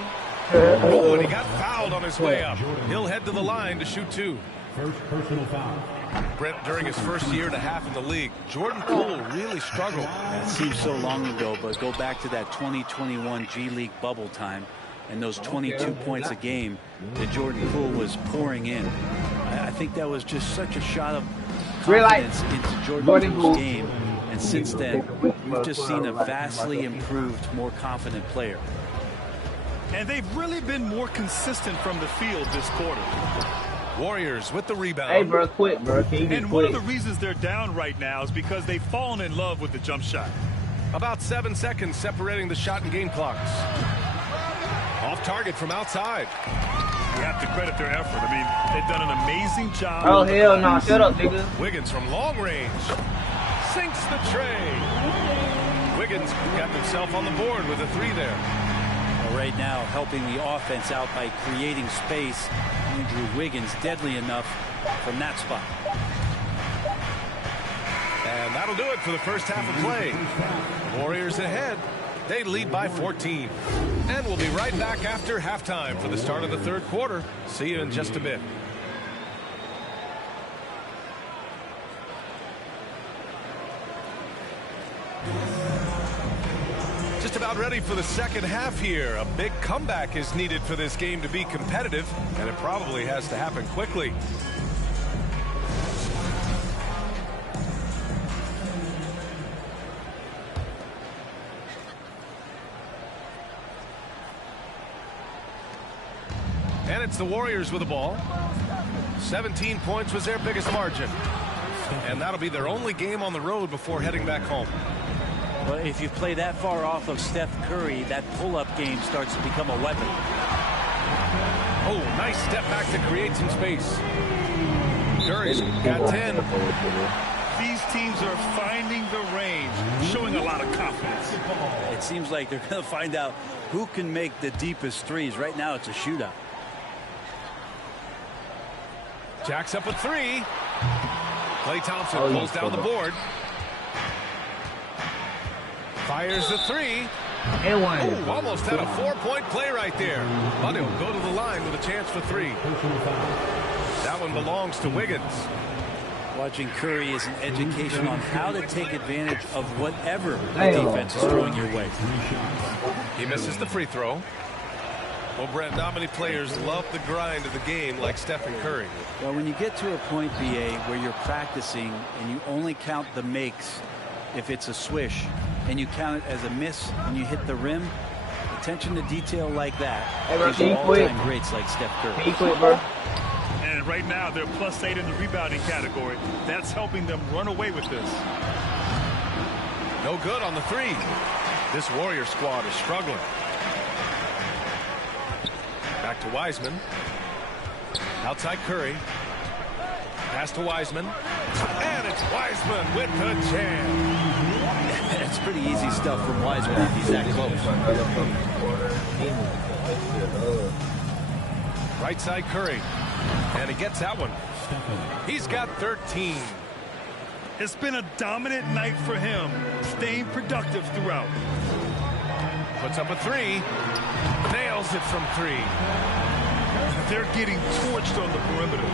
Oh, and he got fouled on his way up. He'll head to the line to shoot 2. First personal foul. Brent, during his first year and a half in the league, Jordan Poole really struggled. It seems so long ago, but go back to that 2021 G League bubble time and those 22 points a game that Jordan Poole was pouring in. I think that was just such a shot of confidence into Jordan Poole's game. And since then, we've just seen a vastly improved, more confident player. And they've really been more consistent from the field this quarter. Warriors with the rebound. Hey, bro, quit, bro. And one of the reasons they're down right now is because they've fallen in love with the jump shot. About 7 seconds separating the shot and game clocks. Off target from outside. We have to credit their effort. I mean, they've done an amazing job. Oh, hell no. Shut up, nigga. Wiggins from long range. Sinks the tray. Wiggins kept himself on the board with a 3 there. Well, right now, helping the offense out by creating space. Andrew Wiggins deadly enough from that spot. And that'll do it for the first half of play. Warriors ahead. They lead by 14. And we'll be right back after halftime for the start of the third quarter. See you in just a bit. Just about ready for the second half here. A big comeback is needed for this game to be competitive, and it probably has to happen quickly. And it's the Warriors with the ball. 17 points was their biggest margin. And that'll be their only game on the road before heading back home. Well, if you play that far off of Steph Curry, that pull-up game starts to become a weapon. Oh, nice step back to create some space. Curry's got 10. These teams are finding the range, showing a lot of confidence. It seems like they're going to find out who can make the deepest threes. Right now, it's a shootout. Jacks up a 3. Klay Thompson pulls down the board. Fires the 3. And one. Oh, almost had a 4-point play right there. But he'll go to the line with a chance for 3. That one belongs to Wiggins. Watching Curry is an education on how to take advantage of whatever the defense is throwing your way. He misses the free throw. Well, Brent, not many players love the grind of the game like Stephen Curry. Well, when you get to a point, BA, where you're practicing and you only count the makes if it's a swish, and you count it as a miss when you hit the rim, attention to detail like that gives you all-time greats like Steph Curry. He quit, bro. And right now, they're +8 in the rebounding category. That's helping them run away with this. No good on the 3. This Warrior squad is struggling. Back to Wiseman. Outside Curry. Pass to Wiseman. And it's Wiseman with the jam. It's pretty easy stuff from Wiseman if he's that close. Right side Curry. And he gets that one. He's got 13. It's been a dominant night for him, staying productive throughout. Puts up a 3. Nails it from 3. They're getting torched on the perimeter.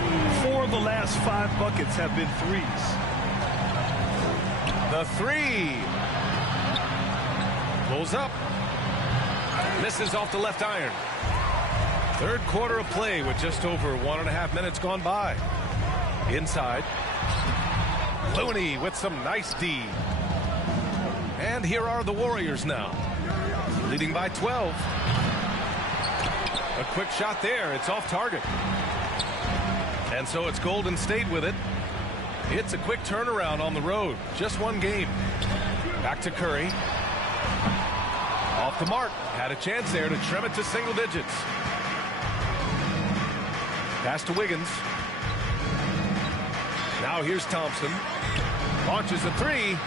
4 of the last 5 buckets have been 3s. The 3. Pulls up. Misses off the left iron. Third quarter of play with just over 1.5 minutes gone by. Inside. Looney with some nice D. And here are the Warriors now, leading by 12. A quick shot there. It's off target. And so it's Golden State with it. It's a quick turnaround on the road. Just one game. Back to Curry. Off the mark. Had a chance there to trim it to single digits. Pass to Wiggins. Now here's Thompson. Launches a three.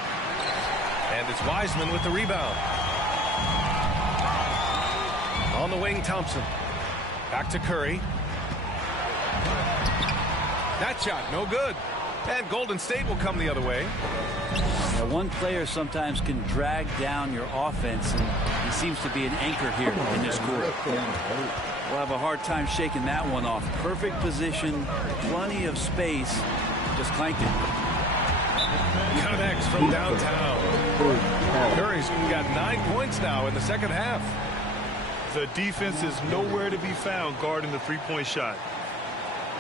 And it's Wiseman with the rebound. On the wing, Thompson. Back to Curry. That shot, no good. And Golden State will come the other way. Now, one player sometimes can drag down your offense, and he seems to be an anchor here in this quarter. We'll have a hard time shaking that one off. Perfect position, plenty of space. Just clanked it. Connects from downtown. Curry's got 9 points now in the second half. The defense is nowhere to be found guarding the three-point shot.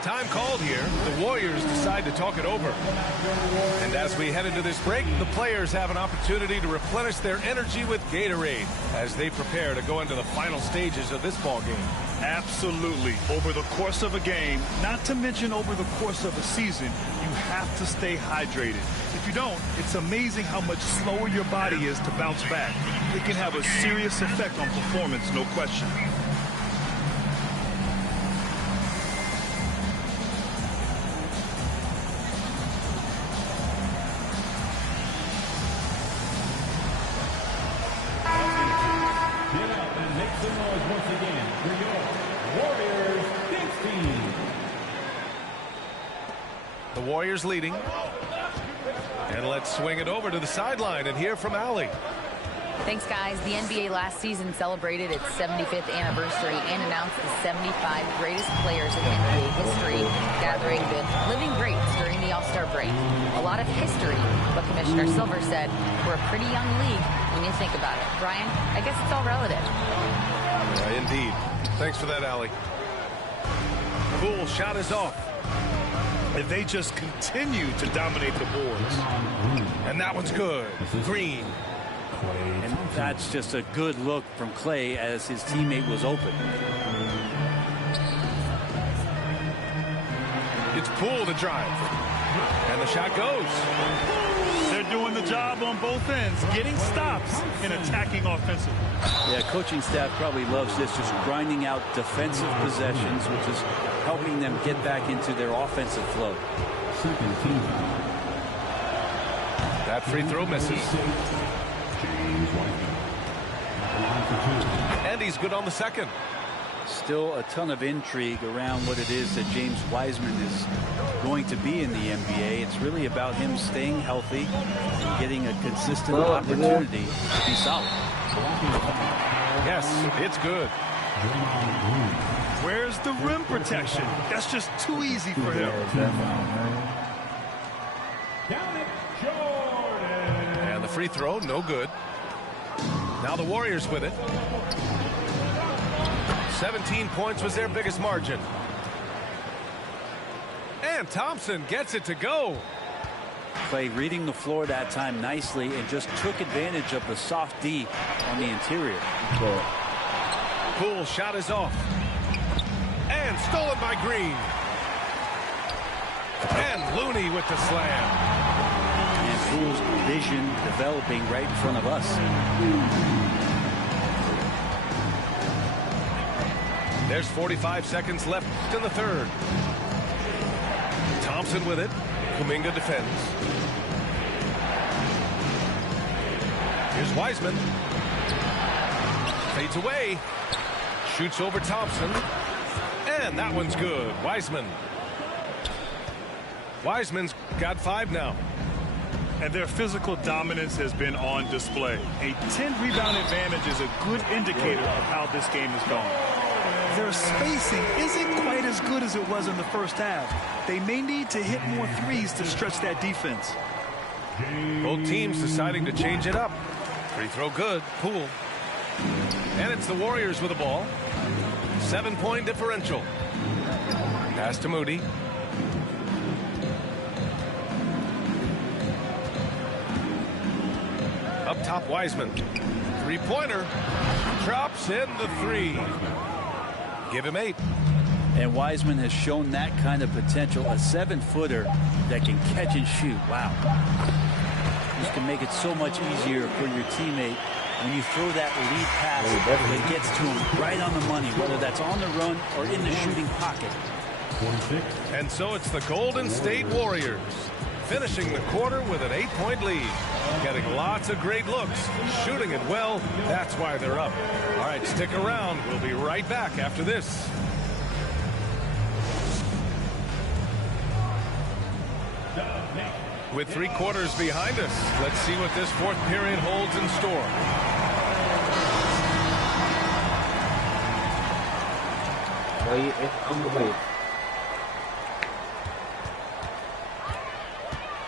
Time called here. The Warriors decide to talk it over. And as we head into this break, the players have an opportunity to replenish their energy with Gatorade as they prepare to go into the final stages of this ball game. Absolutely. Over the course of a game, not to mention over the course of a season, you have to stay hydrated. If you don't, it's amazing how much slower your body is to bounce back. It can have a serious effect on performance, no question. Warriors leading. And let's swing it over to the sideline and hear from Allie. Thanks, guys. The NBA last season celebrated its 75th anniversary and announced the 75 greatest players in NBA history, gathering the living greats during the All-Star break. A lot of history, but Commissioner Silver said we're a pretty young league when you think about it. Brian, I guess it's all relative. Indeed. Thanks for that, Allie. Cool shot is off. And they just continue to dominate the boards. And that one's good. Green. And that's just a good look from Clay as his teammate was open. It's Poole to drive. And the shot goes. They're doing the job on both ends, getting stops and attacking offensively. Yeah, coaching staff probably loves this, just grinding out defensive possessions, which is helping them get back into their offensive flow. That free throw misses. And he's good on the second. Still a ton of intrigue around what it is that James Wiseman is going to be in the NBA. It's really about him staying healthy and getting a consistent opportunity to be solid. Yes, it's good. Where's the rim protection? That's just too easy for him. And the free throw, no good. Now the Warriors with it. 17 points was their biggest margin. And Thompson gets it to go. Clay reading the floor that time nicely and just took advantage of the soft D on the interior. Poole shot is off. And stolen by Green. And Looney with the slam. And Poole's vision developing right in front of us. There's 45 seconds left in the third. Thompson with it. Kuminga defends. Here's Wiseman. Fades away. Shoots over Thompson. And that one's good. Wiseman's got 5 now. And their physical dominance has been on display. A 10-rebound advantage is a good indicator of how this game is going. Their spacing isn't quite as good as it was in the first half. They may need to hit more threes to stretch that defense. Both teams deciding to change it up. Free throw good. Poole. And it's the Warriors with the ball. 7-point differential. Pass to Moody. Up top, Wiseman. Three-pointer. Drops in the three. Give him 8. And Wiseman has shown that kind of potential. A 7-footer that can catch and shoot. Wow. This can make it so much easier for your teammate when you throw that lead pass that gets to him right on the money, whether that's on the run or in the shooting pocket. And so it's the Golden State Warriors finishing the quarter with an 8-point lead. Getting lots of great looks, shooting it well. That's why they're up. All right, stick around. We'll be right back after this. With 3 quarters behind us, let's see what this 4th period holds in store.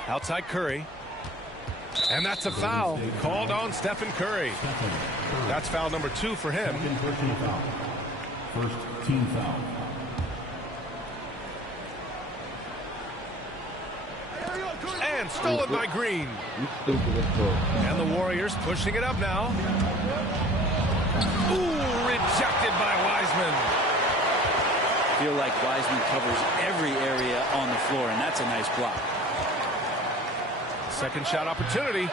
Outside Curry. And that's a foul called on Stephen Curry. That's foul number 2 for him. First team foul. And stolen by Green. And the Warriors pushing it up now. Ooh, rejected by Wiseman. Feel like Wiseman covers every area on the floor, and that's a nice block. Second shot opportunity.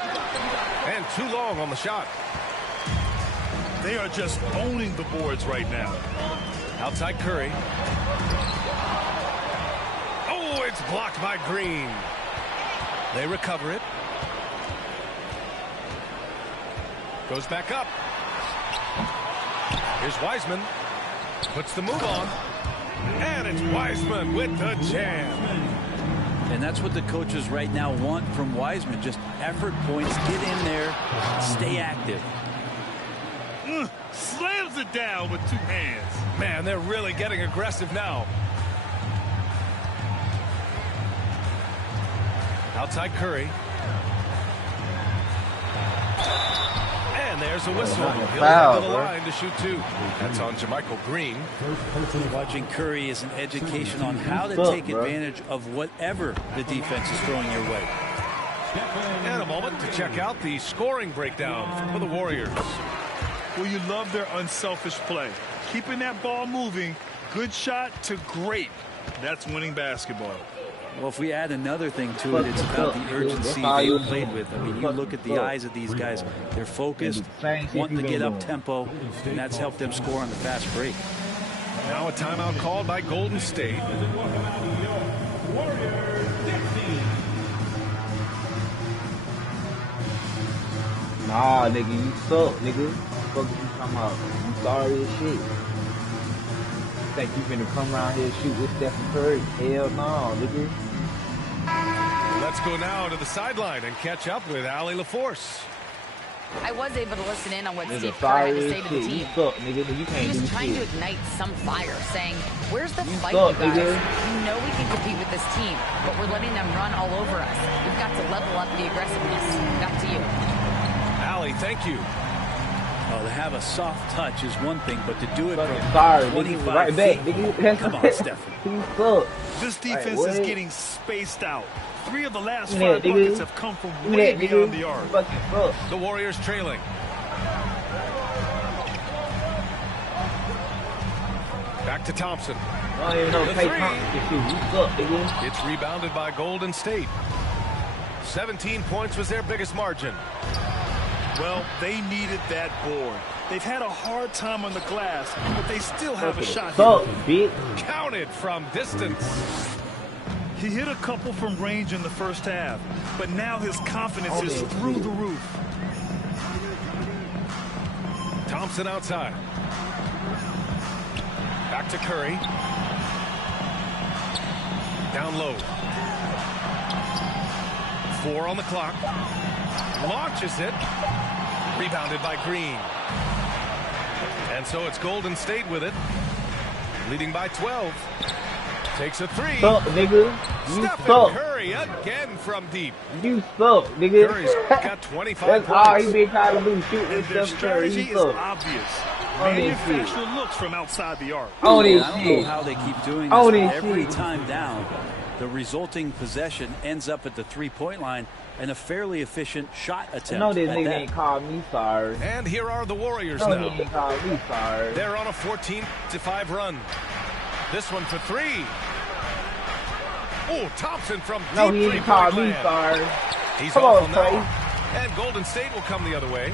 And too long on the shot. They are just owning the boards right now. Outside Curry. Oh, it's blocked by Green. They recover it. Goes back up. Here's Wiseman. Puts the move on. And it's Wiseman with the jam. And that's what the coaches right now want from Wiseman. Just effort points. Get in there. Stay active. Slams it down with 2 hands. Man, they're really getting aggressive now. Outside Curry. And there's a whistle. He'll head to the line to shoot 2. That's on JaMychal Green. Watching Curry is an education on how to take advantage of whatever the defense is throwing your way. And a moment to check out the scoring breakdown for the Warriors. Well, you love their unselfish play. Keeping that ball moving, good shot to great. That's winning basketball. Well, if we add another thing to it, it's about the urgency they played with. I mean, you look at the eyes of these guys. They're focused, wanting to get up tempo, and that's helped them score on the fast break. Now a timeout called by Golden State. Nah, nigga, you suck, nigga. What the fuck you talking about? You sorry as shit. Think you finna come around here and shoot with Stephen Curry? Hell no, nigga. Let's go now to the sideline and catch up with Allie LaForce. I was able to listen in on what Nigga, Steve Kerr had to sorry say as to the shit. team. You suck, nigga. You can't He was do trying shit. to ignite some fire, saying, where's the fight, suck, you guys? nigga. You know we can compete with this team, but we're letting them run all over us. We've got to level up the aggressiveness. Back to you. Allie, thank you. Oh, to have a soft touch is one thing, but to do it Fucking from sorry, 25 nigga. Right back, feet, nigga. come on, Stephen. You suck. This defense Right, is what? getting spaced out. 3 of the last Give me 5 that, nigga. buckets have come from Give me way that, beyond nigga. the arc. You fucking suck. The Warriors trailing. Back to Thompson. I don't even know The Klay three. Thompson can shoot. You suck, nigga. It's rebounded by Golden State. 17 points was their biggest margin. Well, they needed that board. They've had a hard time on the glass, but they still have a shot Suck, here. bitch. Counted from distance. He hit a couple from range in the first half, but now his confidence is through the roof. Thompson outside. Back to Curry. Down low. 4 on the clock. Launches it. Rebounded by Green. And so it's Golden State with it. Leading by 12. Takes a 3. Suck, nigga. You Stephen suck. Curry again from deep. You suck, nigga. Curry's got 25 That's points. all he been trying to do. Shoot And with their Stephen Curry. strategy You is suck. obvious. On this Manufacture looks from outside the arc. On I this don't know shit. how they keep doing On this this every shit. time down. The resulting possession ends up at the three-point line and a fairly efficient shot attempt. No, this at nigga that. ain't called me sorry. And here are the Warriors No, now. he ain't called me sorry. They're on a 14-5 run. This one for three. Oh, Thompson from deep No, he ain't three-point called me land. sorry. He's Come off on, now. Trey. And Golden State will come the other way.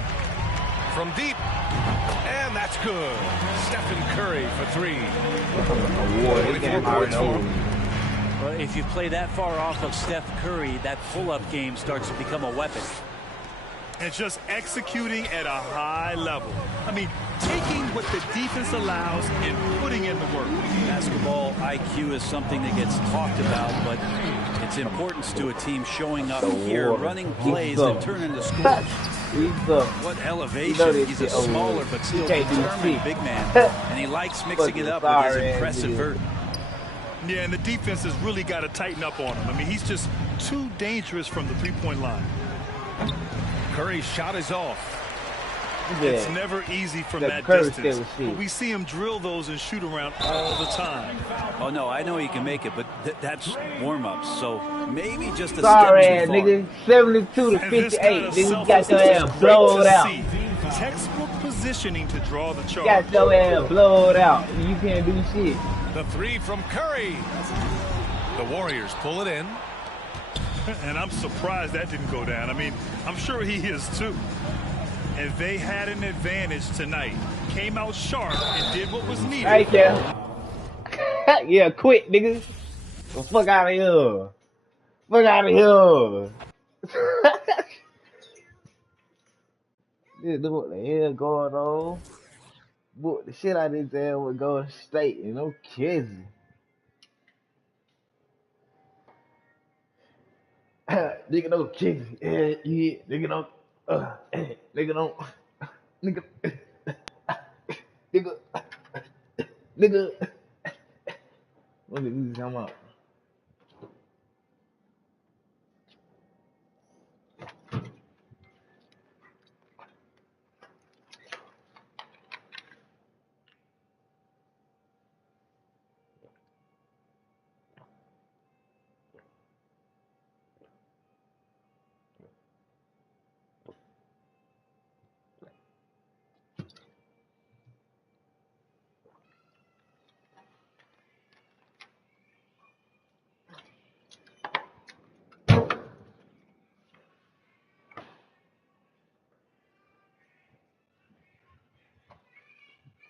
From deep. And that's good. Stephen Curry for three. War, this game already over. Well, if you play that far off of Steph Curry, that pull-up game starts to become a weapon. And just executing at a high level. I mean, taking what the defense allows and putting in the work. Basketball IQ is something that gets talked about, but its importance to a team showing up here, running plays that turn into scores. What elevation. He's a smaller but still determined big man. And he likes mixing it up with his impressive vert. Yeah, and the defense has really got to tighten up on him. I mean, he's just too dangerous from the three-point line. Curry's shot is off. It's never easy from that distance. But we see him drill those and shoot around all the time. Oh, no, I know he can make it, but that's warm-ups. So maybe just a sorry, step too far. nigga. 72 to 58. Nigga, you got your ass blowed out. Textbook positioning to draw the charge. Got your ass blowed out. You can't do shit. The three from Curry. The Warriors pull it in. And I'm surprised that didn't go down. I mean, I'm sure he is too. And they had an advantage tonight. Came out sharp and did what was needed. Right there. Yeah, quit, nigga. Well, fuck out of here. Fuck out of here. This what the hell going on? Book the shit out of this ass with Golden State, and no kidding. Nigga no kidding. Yeah, nigga no. Nigga no. Nigga. Nigga. Nigga. What did these come up?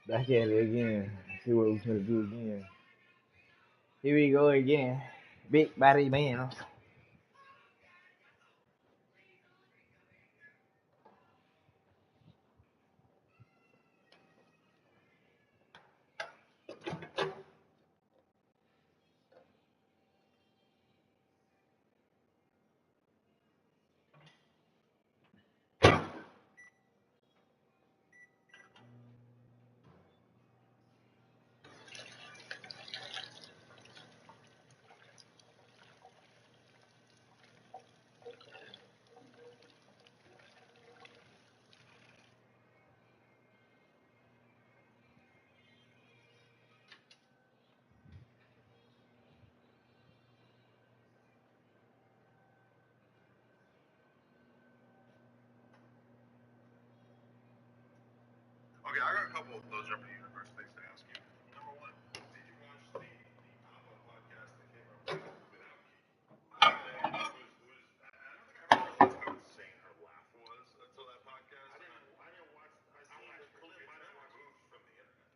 Back at it again. See what we're gonna do again. Here we go again. Big body man. Okay, I got a couple of those Jeopardy universe things to ask you. Number one, did you watch the Papa podcast that came out with Without Key? I don't think I ever realized how insane her laugh was until that podcast. I didn't watch. I seen the clip. I didn't watch it from the internet.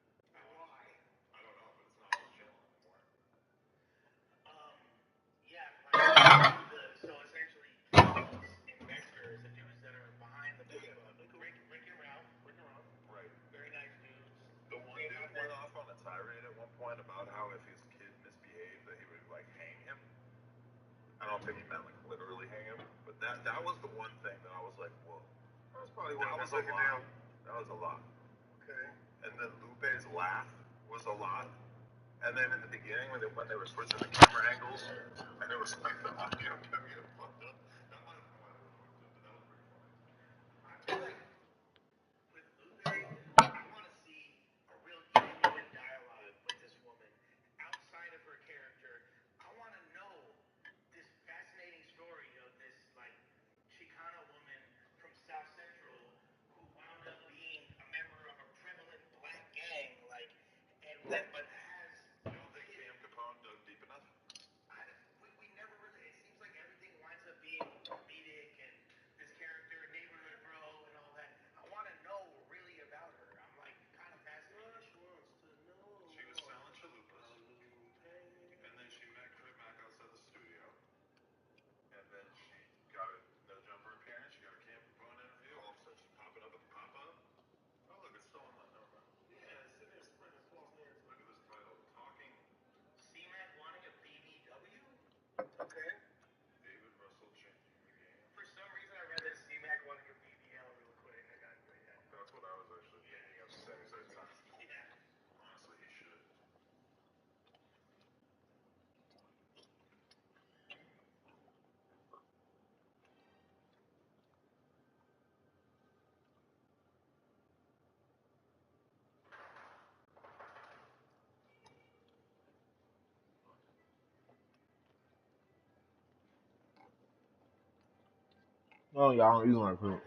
Why? I don't know, but it's not on the channel anymore. Yeah. So essentially, investors, the dudes that are behind the Rick and Ralph. Right. Very nice dudes. The one dude went off on a tirade at one point about how if his kid misbehaved that he would like hang him. I don't think he meant like literally hang him, but that was the one thing that I was like, whoa. That was probably one that was a lot. That was a lot. Okay. And then Lupe's laugh was a lot. And then in the beginning when they were switching the camera angles and it was like the audio kept getting fucked up. That might have been why it was fucked up, but that was pretty funny. I feel like with Lupe, I want to see a real genuine dialogue with this woman outside of her character. I want to know Oh, y'all don't use my fruit.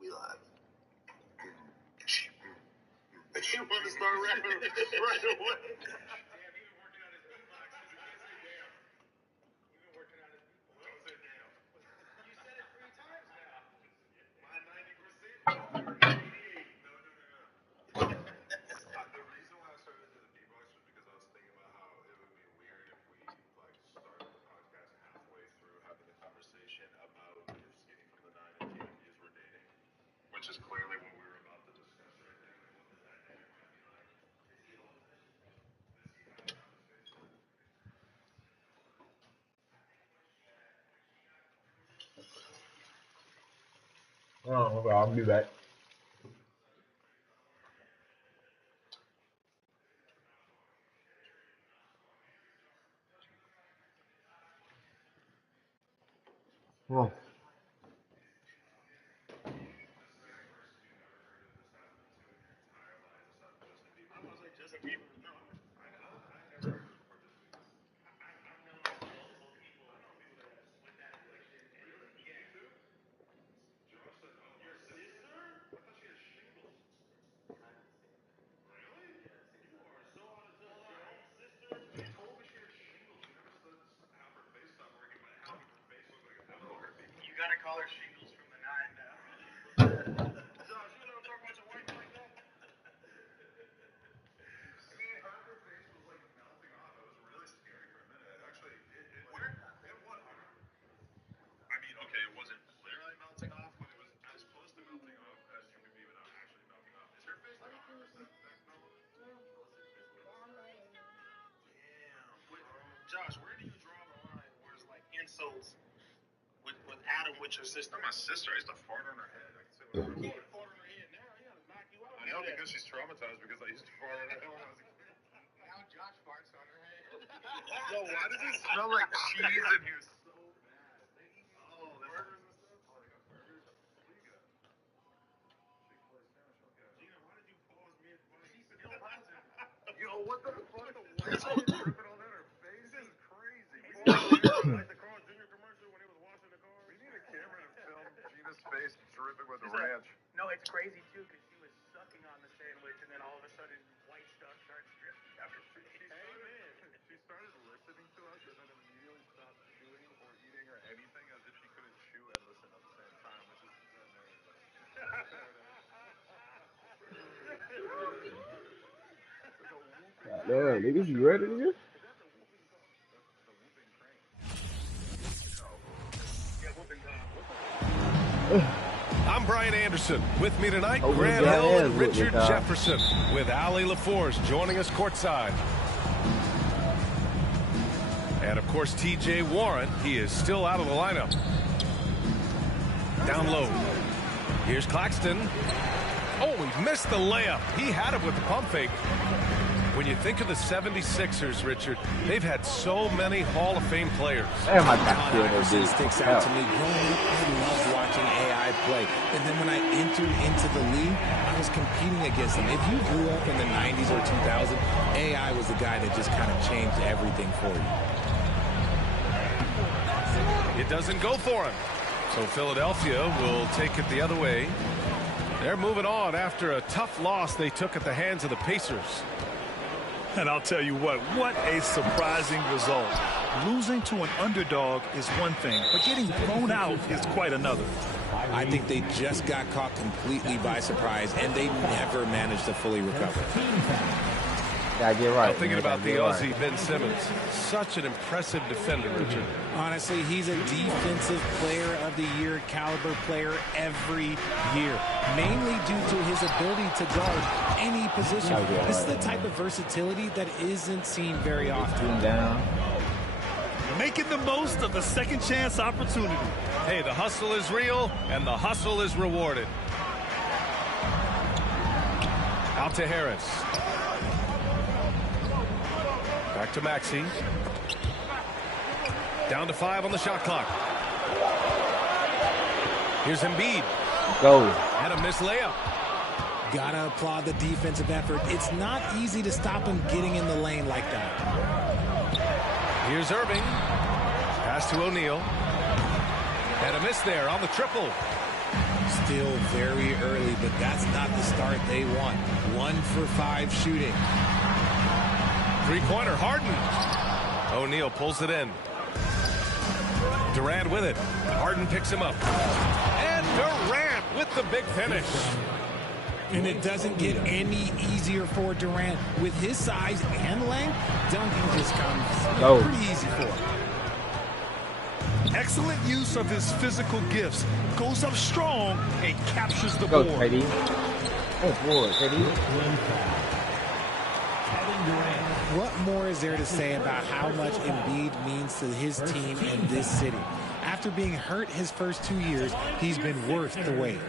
We live. You want to start rapping right away? Which is clearly what we were about to discuss right there. What the dynamic might be like. Oh, okay, I'll be back. Oh. You gotta call her shingles from the 9 now. Josh, you never talk about your wife like that? I mean, her face was like melting off. It was really scary for a minute. Actually, it what? I mean, okay, it wasn't literally melting off, but it was as close to melting off as you could be without actually melting off. Is her face like 100% back mellow? Damn. Josh, where do you draw the line where it's like insults with Adam with your sister? My sister, I used to fart on her head. I can say whatever. You can't fart on her head now. You gotta knock you out. I know because she's traumatized because I used to fart on her head when I was a kid. Now Josh farts on her head. Yo, why does it smell like cheese in here so bad? They eat burgers and stuff? Oh, they got burgers? What do you got? Chick-fil-A sandwich. Okay. Gina, why did you pause mid-bite? She's still pausing. Yo, what the fuck? The white sauce dripping on her face? This is crazy. We need a camera like the Carl Jr. commercial when he was washing the car. We need a camera to film Gina's face dripping with the ranch. No, it's crazy too because she was sucking on the sandwich and then all of a sudden white stuff starts dripping down her face. She started listening to us and then immediately stopped chewing or eating or anything as if she couldn't chew and listen at the same time, which is Damn, niggas, you ready, nigga? I'm Brian Anderson. With me tonight, Oh, Grant yeah, Hill yeah, and look, Richard Nick, Jefferson, with Ali LaForce joining us courtside. And of course, TJ Warren, he is still out of the lineup. Down low. Here's Claxton. Oh, he missed the layup. He had it with the pump fake. When you think of the 76ers, Richard, they've had so many Hall of Fame players. Damn, I Allen got Iverson scared. sticks out to me. Growing up, I loved watching AI play. And then when I entered into the league, I was competing against him. If you grew up in the 90s or 2000, AI was the guy that just kind of changed everything for you. It doesn't go for him. So Philadelphia will take it the other way. They're moving on after a tough loss they took at the hands of the Pacers. And I'll tell you what a surprising result. Losing to an underdog is one thing, but getting blown out is quite another. I think they just got caught completely by surprise, and they never managed to fully recover. Gotta get right. I'm thinking about the Gotta Aussie get Ben Simmons. Such an impressive defender, Richard. Honestly, he's a defensive player of the year caliber player every year, mainly due to his ability to guard any position. This is the type of versatility that isn't seen very often. down. Making the most of the second chance opportunity. Hey, the hustle is real, and the hustle is rewarded. Out to Harris. Back to Maxey. Down to 5 on the shot clock. Here's Embiid. Go. And a missed layup. Gotta applaud the defensive effort. It's not easy to stop him getting in the lane like that. Here's Irving. Pass to O'Neal. And a miss there on the triple. Still very early, but that's not the start they want. 1 for 5 shooting. Three-pointer, Harden. O'Neal pulls it in. Durant with it. Harden picks him up. And Durant with the big finish. And it doesn't get any easier for Durant. With his size and length, dunking just comes pretty easy for him. Excellent use of his physical gifts. Goes up strong and captures the Go, board. Teddy. Oh, boy, Teddy. What more is there to say about how much Embiid means to his team and this city? After being hurt his first 2 years, he's been worth the wait.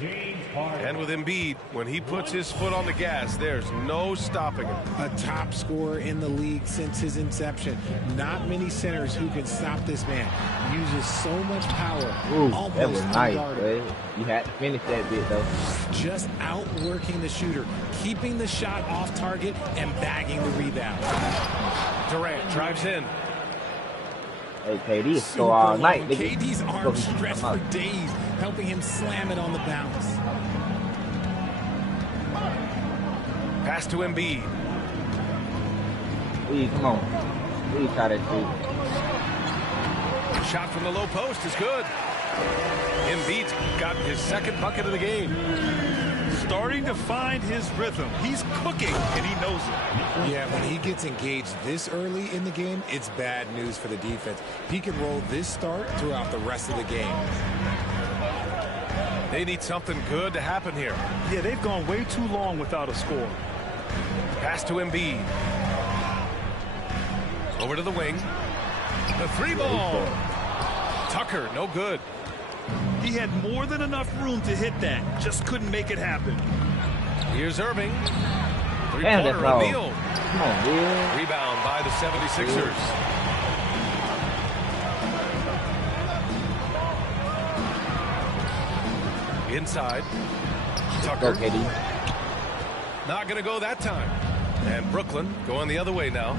And with Embiid, when he puts his foot on the gas, there's no stopping him. A top scorer in the league since his inception. Not many centers who can stop this man. Uses so much power. Ooh, almost that was nice, unguarded. boy. You had to finish that bit, though. Just outworking the shooter, keeping the shot off target, and bagging the rebound. Durant drives in. Hey, KD, go all night, nigga. KD's arms stretched for days, helping him slam it on the bounce. Pass to Embiid. Please, come on. Please try that shit. Shot from the low post is good. Embiid's got his second bucket of the game. Starting to find his rhythm. He's cooking, and he knows it. Yeah, when he gets engaged this early in the game, it's bad news for the defense. He can roll this start throughout the rest of the game. They need something good to happen here. Yeah, they've gone way too long without a score. Pass to Embiid. Over to the wing. The three ball. Tucker, no good. He had more than enough room to hit that. Just couldn't make it happen. Here's Irving. Damn, that's Three-pointer, foul. O'Neal. Come on, dude. Rebound by the 76ers. Inside. Tucker. Go, KD. Not going to go that time. And Brooklyn going the other way now.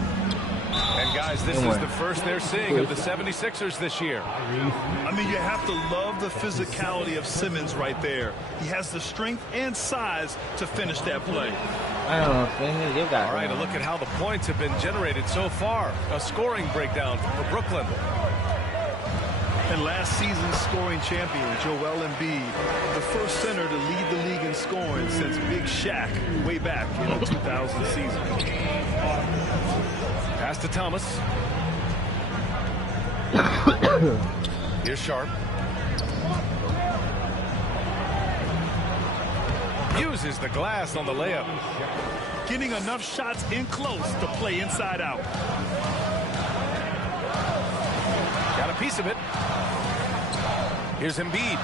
And guys, this is the first they're seeing of the 76ers this year. I mean, you have to love the physicality of Simmons right there. He has the strength and size to finish that play. I don't know, you got All right, a look at how the points have been generated so far. A scoring breakdown for Brooklyn. And last season's scoring champion, Joel Embiid, the first center to lead the league in scoring since Big Shaq way back in the 2000 season. Pass to Thomas. Here's Sharp. Uses the glass on the layup. Getting enough shots in close to play inside out. Got a piece of it. Here's Embiid.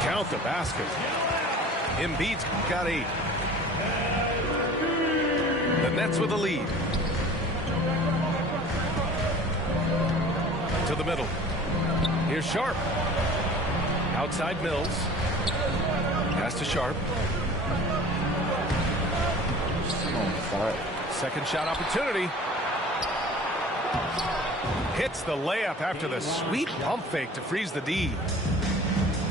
Count the basket. Embiid's got 8. The Nets with the lead. To the middle. Here's Sharp. Outside Mills. Pass to Sharp. Second shot opportunity. Hits the layup after the sweet pump fake to freeze the D.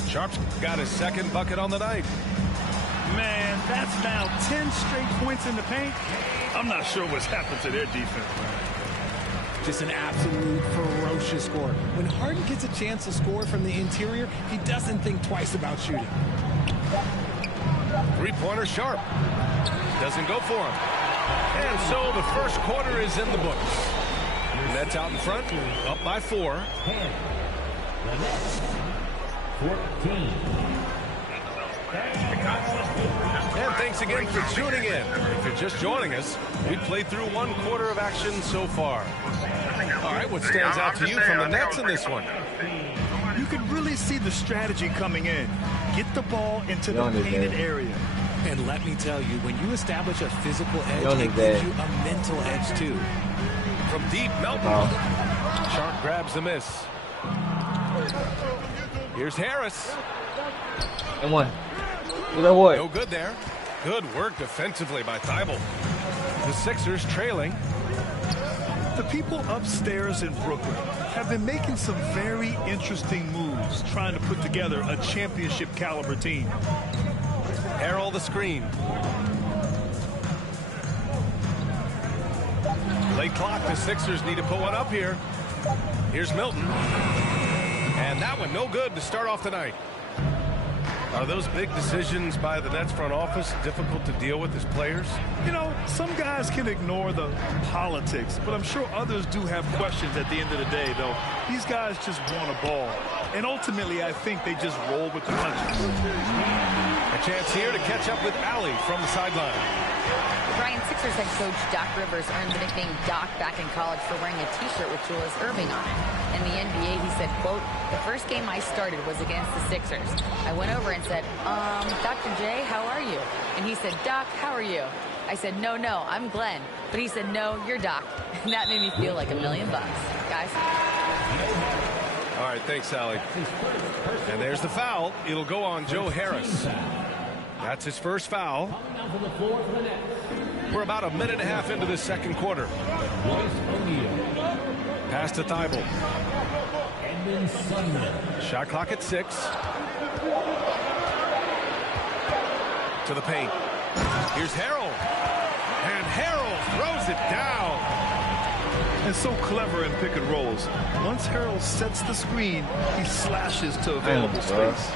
Sharp's got his second bucket on the night. Man, that's now 10 straight points in the paint. I'm not sure what's happened to their defense. Just an absolute ferocious score. When Harden gets a chance to score from the interior, he doesn't think twice about shooting. Three-pointer Sharp. Doesn't go for him. And so the first quarter is in the books. Nets out in front, up by 4. 14. And thanks again for tuning in. If you're just joining us, we played through 1 quarter of action so far. All right, what stands out to you from the Nets in this one? You can really see the strategy coming in. Get the ball into the painted area. And let me tell you, when you establish a physical edge, it gives you a mental edge too. From deep, Melton. Sharp grabs the miss. Here's Harris. And one. You know what? No good there. Good work defensively by Thibault. The Sixers trailing. The people upstairs in Brooklyn have been making some very interesting moves trying to put together a championship caliber team. Harrell the screen. Late clock, the Sixers need to put one up here. Here's Milton. And that one no good to start off the night. Are those big decisions by the Nets front office difficult to deal with as players? You know, some guys can ignore the politics, but I'm sure others do have questions at the end of the day, though. These guys just want a ball. And ultimately, I think they just roll with the punches. A chance here to catch up with Allie from the sideline. Brian, Sixers head coach Doc Rivers earned the nickname Doc back in college for wearing a T-shirt with Julius Erving on it. In the NBA, he said, quote, "The first game I started was against the Sixers. I went over and said, Dr. J, how are you?" And he said, "Doc, how are you?" I said, no, I'm Glenn." But he said, "No, you're Doc." And that made me feel like $1 million, guys. All right, thanks, Allie. And there's the foul. It'll go on Joe Harris. That's his first foul. We're about a minute and a half into this second quarter. Pass to Thibault. Shot clock at 6. To the paint. Here's Harrell. And Harrell throws it down. And so clever in pick and rolls. Once Harrell sets the screen, he slashes to available space.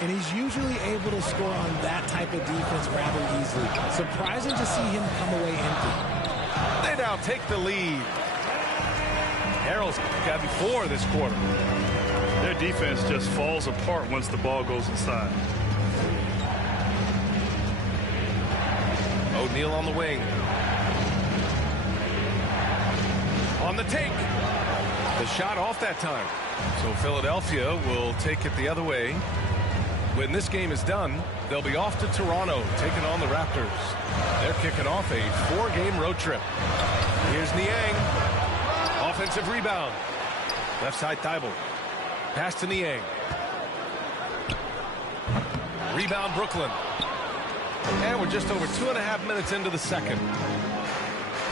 And he's usually able to score on that type of defense rather easily. Surprising to see him come away empty. They now take the lead. Harrell's gotten 4 this quarter. Their defense just falls apart once the ball goes inside. O'Neal on the wing. On the take. The shot off that time. So Philadelphia will take it the other way. When this game is done, they'll be off to Toronto, taking on the Raptors. They're kicking off a 4-game road trip. Here's Niang. Offensive rebound. Left side Thibault. Pass to Niang. Rebound Brooklyn. And we're just over 2.5 minutes into the second.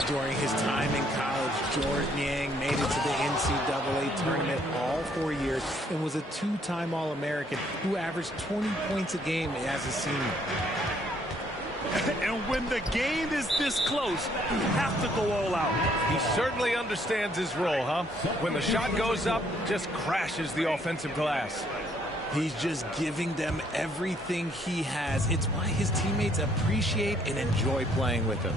During his time in college, George Niang made it to the NCAA tournament all 4 years and was a 2-time All-American who averaged 20 points a game as a senior. And when the game is this close, you have to go all out. He certainly understands his role, huh? When the shot goes up, just crashes the offensive glass. He's just giving them everything he has. It's why his teammates appreciate and enjoy playing with him.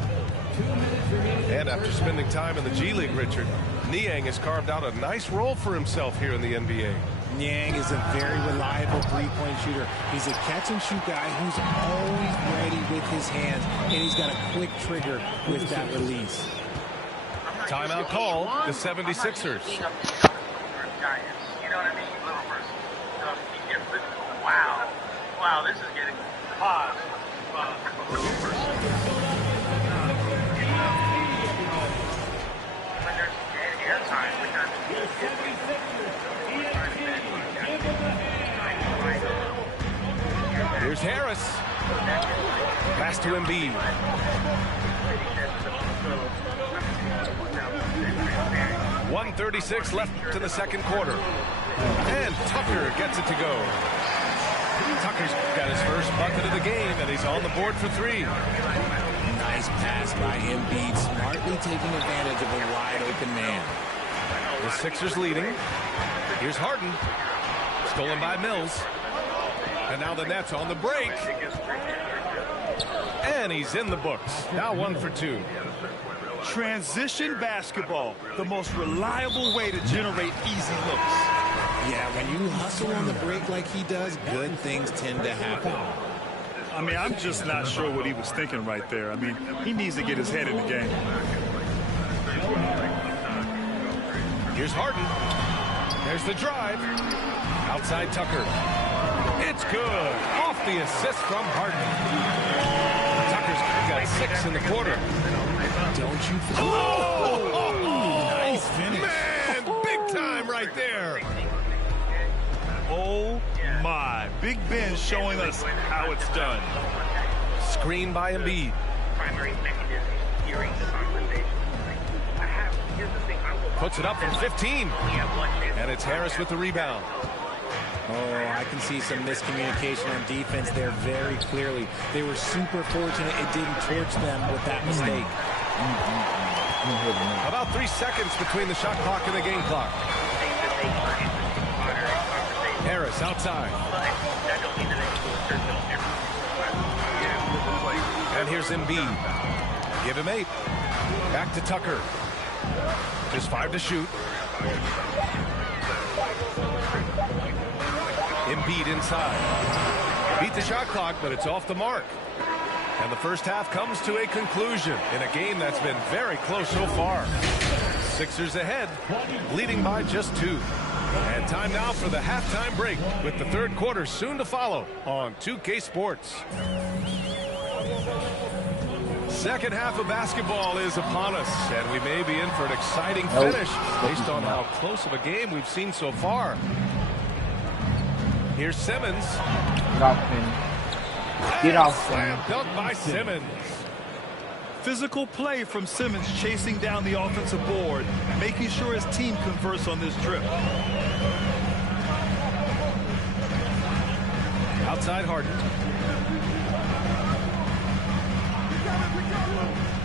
And after spending time in the G League, Richard, Niang has carved out a nice role for himself here in the NBA. Niang is a very reliable three-point shooter. He's a catch-and-shoot guy who's always ready with his hands, and he's got a quick trigger with that release. Timeout call, the 76ers. You know what I mean? Wow, this is getting pause. When there's air time, Here's Harris. Pass to Embiid. 1:36 left in the second quarter. And Tucker gets it to go. Tucker's got his first bucket of the game, and he's on the board for 3. Nice pass by Embiid, smartly taking advantage of a wide-open man. The Sixers leading. Here's Harden. Stolen by Mills. And now the Nets on the break. And he's in the books. Now 1 for 2. Transition basketball, the most reliable way to generate easy looks. Yeah, when you hustle on the break like he does, good things tend to happen. I mean, I'm just not sure what he was thinking right there. I mean, he needs to get his head in the game. Here's Harden. There's the drive. Outside Tucker. It's good. Off the assist from Harden. Tucker's got 6 in the quarter. Don't you forget. Oh! Nice finish. Man, big time right there. Oh, my. Big Ben showing us how it's done. Screen by Embiid. Primary mechanism during the conversation. Here's the thing. Puts it up from 15. And it's Harris with the rebound. Oh, I can see some miscommunication on defense there very clearly. They were super fortunate it didn't torch them with that mistake. About 3 seconds between the shot clock and the game clock. Harris outside. And here's Embiid. Give him 8. Back to Tucker. Just 5 to shoot. Embiid inside. Beat the shot clock, but it's off the mark. And the first half comes to a conclusion in a game that's been very close so far. Sixers ahead, leading by just 2. And time now for the halftime break, with the third quarter soon to follow on 2K Sports. Second half of basketball is upon us, and we may be in for an exciting finish based on how close of a game we've seen so far. Here's Simmons. Get off. Slam dunk by Simmons. Physical play from Simmons, chasing down the offensive board, making sure his team converts on this trip. Outside Harden.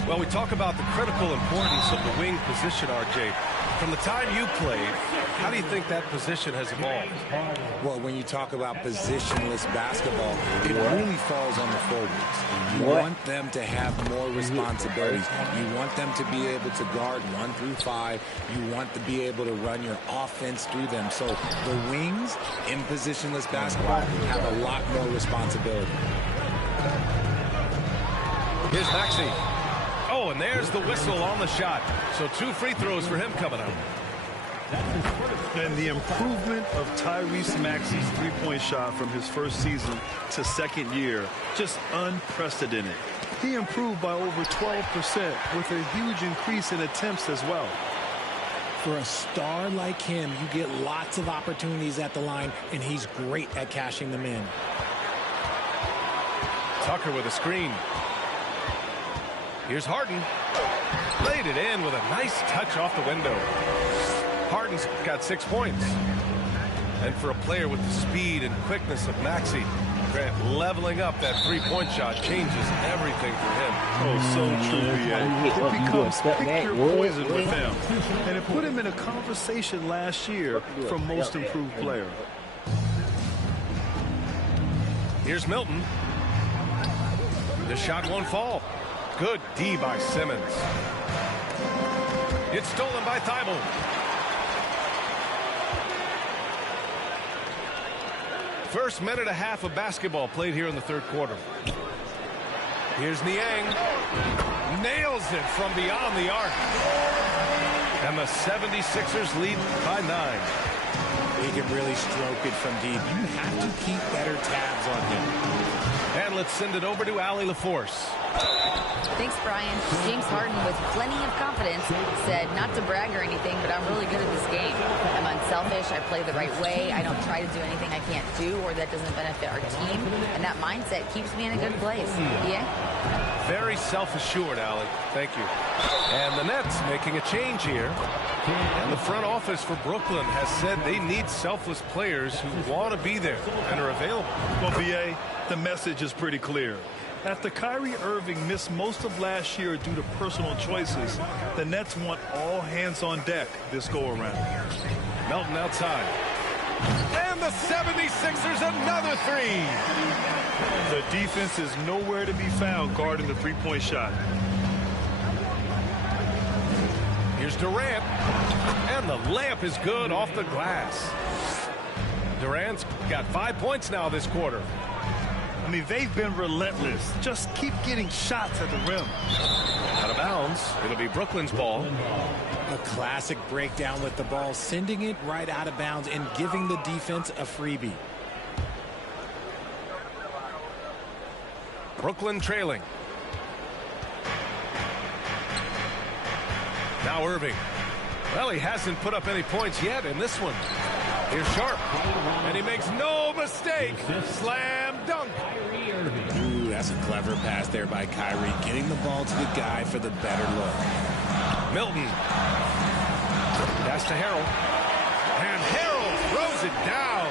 Well, we talk about the critical importance of the wing position, RJ. From the time you played, how do you think that position has evolved? Well, when you talk about positionless basketball, it really falls on the forwards. You want them to have more responsibilities. You want them to be able to guard 1 through 5. You want to be able to run your offense through them. So the wings in positionless basketball have a lot more responsibility. Here's Maxey. Oh, and there's the whistle on the shot. So 2 free throws for him coming up. And the improvement of Tyrese Maxey's three-point shot from his first season to second year, just unprecedented. He improved by over 12% with a huge increase in attempts as well. For a star like him, you get lots of opportunities at the line, and he's great at cashing them in. Tucker with a screen. Here's Harden. Laid it in with a nice touch off the window. Harden's got 6 points. And for a player with the speed and quickness of Maxey, Grant, leveling up that three-point shot changes everything for him. Oh, so true, B.A. It becomes pick your poison with him. And it put him in a conversation last year for most improved player. Here's Milton. The shot won't fall. Good D by Simmons. It's stolen by Thibault. First minute and a half of basketball played here in the third quarter. Here's Niang. Nails it from beyond the arc. And the 76ers lead by 9. He can really stroke it from deep. You have to keep better tabs on him. And let's send it over to Allie LaForce. Thanks, Brian. James Harden, with plenty of confidence, said not to brag or anything, but I'm really good at this game. I'm unselfish. I play the right way. I don't try to do anything I can't do or that doesn't benefit our team. And that mindset keeps me in a good place. Yeah? Very self-assured, Allie. Thank you. And the Nets making a change here. And the front office for Brooklyn has said they need selfless players who want to be there and are available. Well, B.A., the message is pretty clear. After Kyrie Irving missed most of last year due to personal choices, the Nets want all hands on deck this go-around. Melton outside. And the 76ers another three. The defense is nowhere to be found guarding the three-point shot. Here's Durant. And the layup is good off the glass. Durant's got 5 points now this quarter. I mean, they've been relentless. Just keep getting shots at the rim. Out of bounds. It'll be Brooklyn's ball. A classic breakdown with the ball, sending it right out of bounds and giving the defense a freebie. Brooklyn trailing. Now Irving. Well, he hasn't put up any points yet in this one. Here's Sharp, and he makes no mistake. Slam dunk. Ooh, that's a clever pass there by Kyrie, getting the ball to the guy for the better look. Milton. Pass to Harrell. And Harrell throws it down.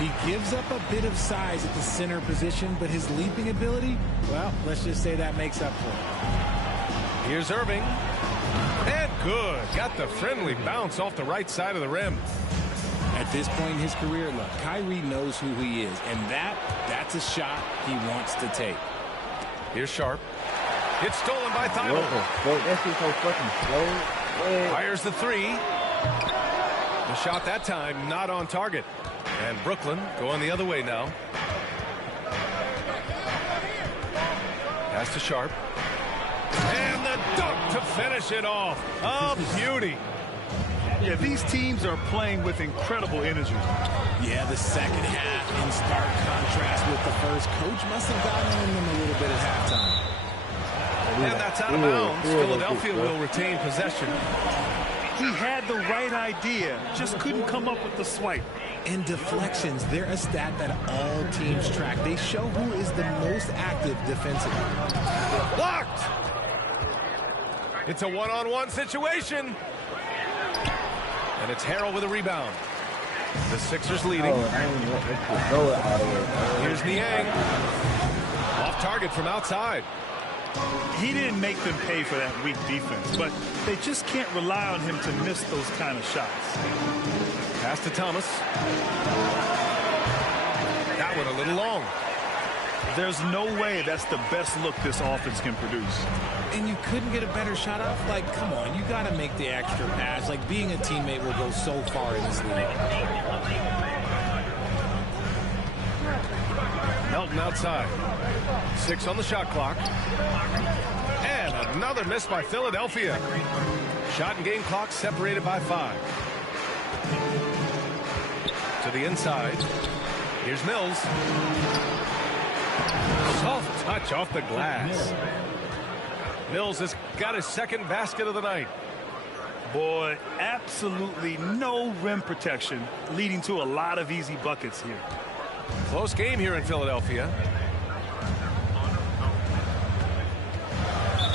He gives up a bit of size at the center position, but his leaping ability, well, let's just say that makes up for it. Here's Irving. And good. Got the friendly bounce off the right side of the rim. At this point in his career, look, Kyrie knows who he is, and that's a shot he wants to take. Here's Sharp. It's stolen by Thibault. That shit's so fucking slow. Fires the three. The shot that time not on target. And Brooklyn going the other way now. Pass to Sharp. And the dunk to finish it off. A beauty. Yeah, these teams are playing with incredible energy. Yeah, the second half in stark contrast with the first. Coach must have gotten on them a little bit at halftime. And that's out of bounds. Philadelphia will retain possession. He had the right idea, just couldn't come up with the swipe. And deflections, they're a stat that all teams track. They show who is the most active defensively. Blocked! It's a one-on-one situation. And it's Harrell with a rebound. The Sixers leading. Here's Niang. Off target from outside. He didn't make them pay for that weak defense, but they just can't rely on him to miss those kind of shots. Pass to Thomas. That one a little long. There's no way that's the best look this offense can produce. And you couldn't get a better shot off? Like, come on, you got to make the extra pass. Like, being a teammate will go so far in this league. Melton outside. 6 on the shot clock. And another miss by Philadelphia. Shot and game clock separated by 5. To the inside. Here's Mills. Soft touch off the glass. Mills has got his second basket of the night. Boy, absolutely no rim protection, leading to a lot of easy buckets here. Close game here in Philadelphia.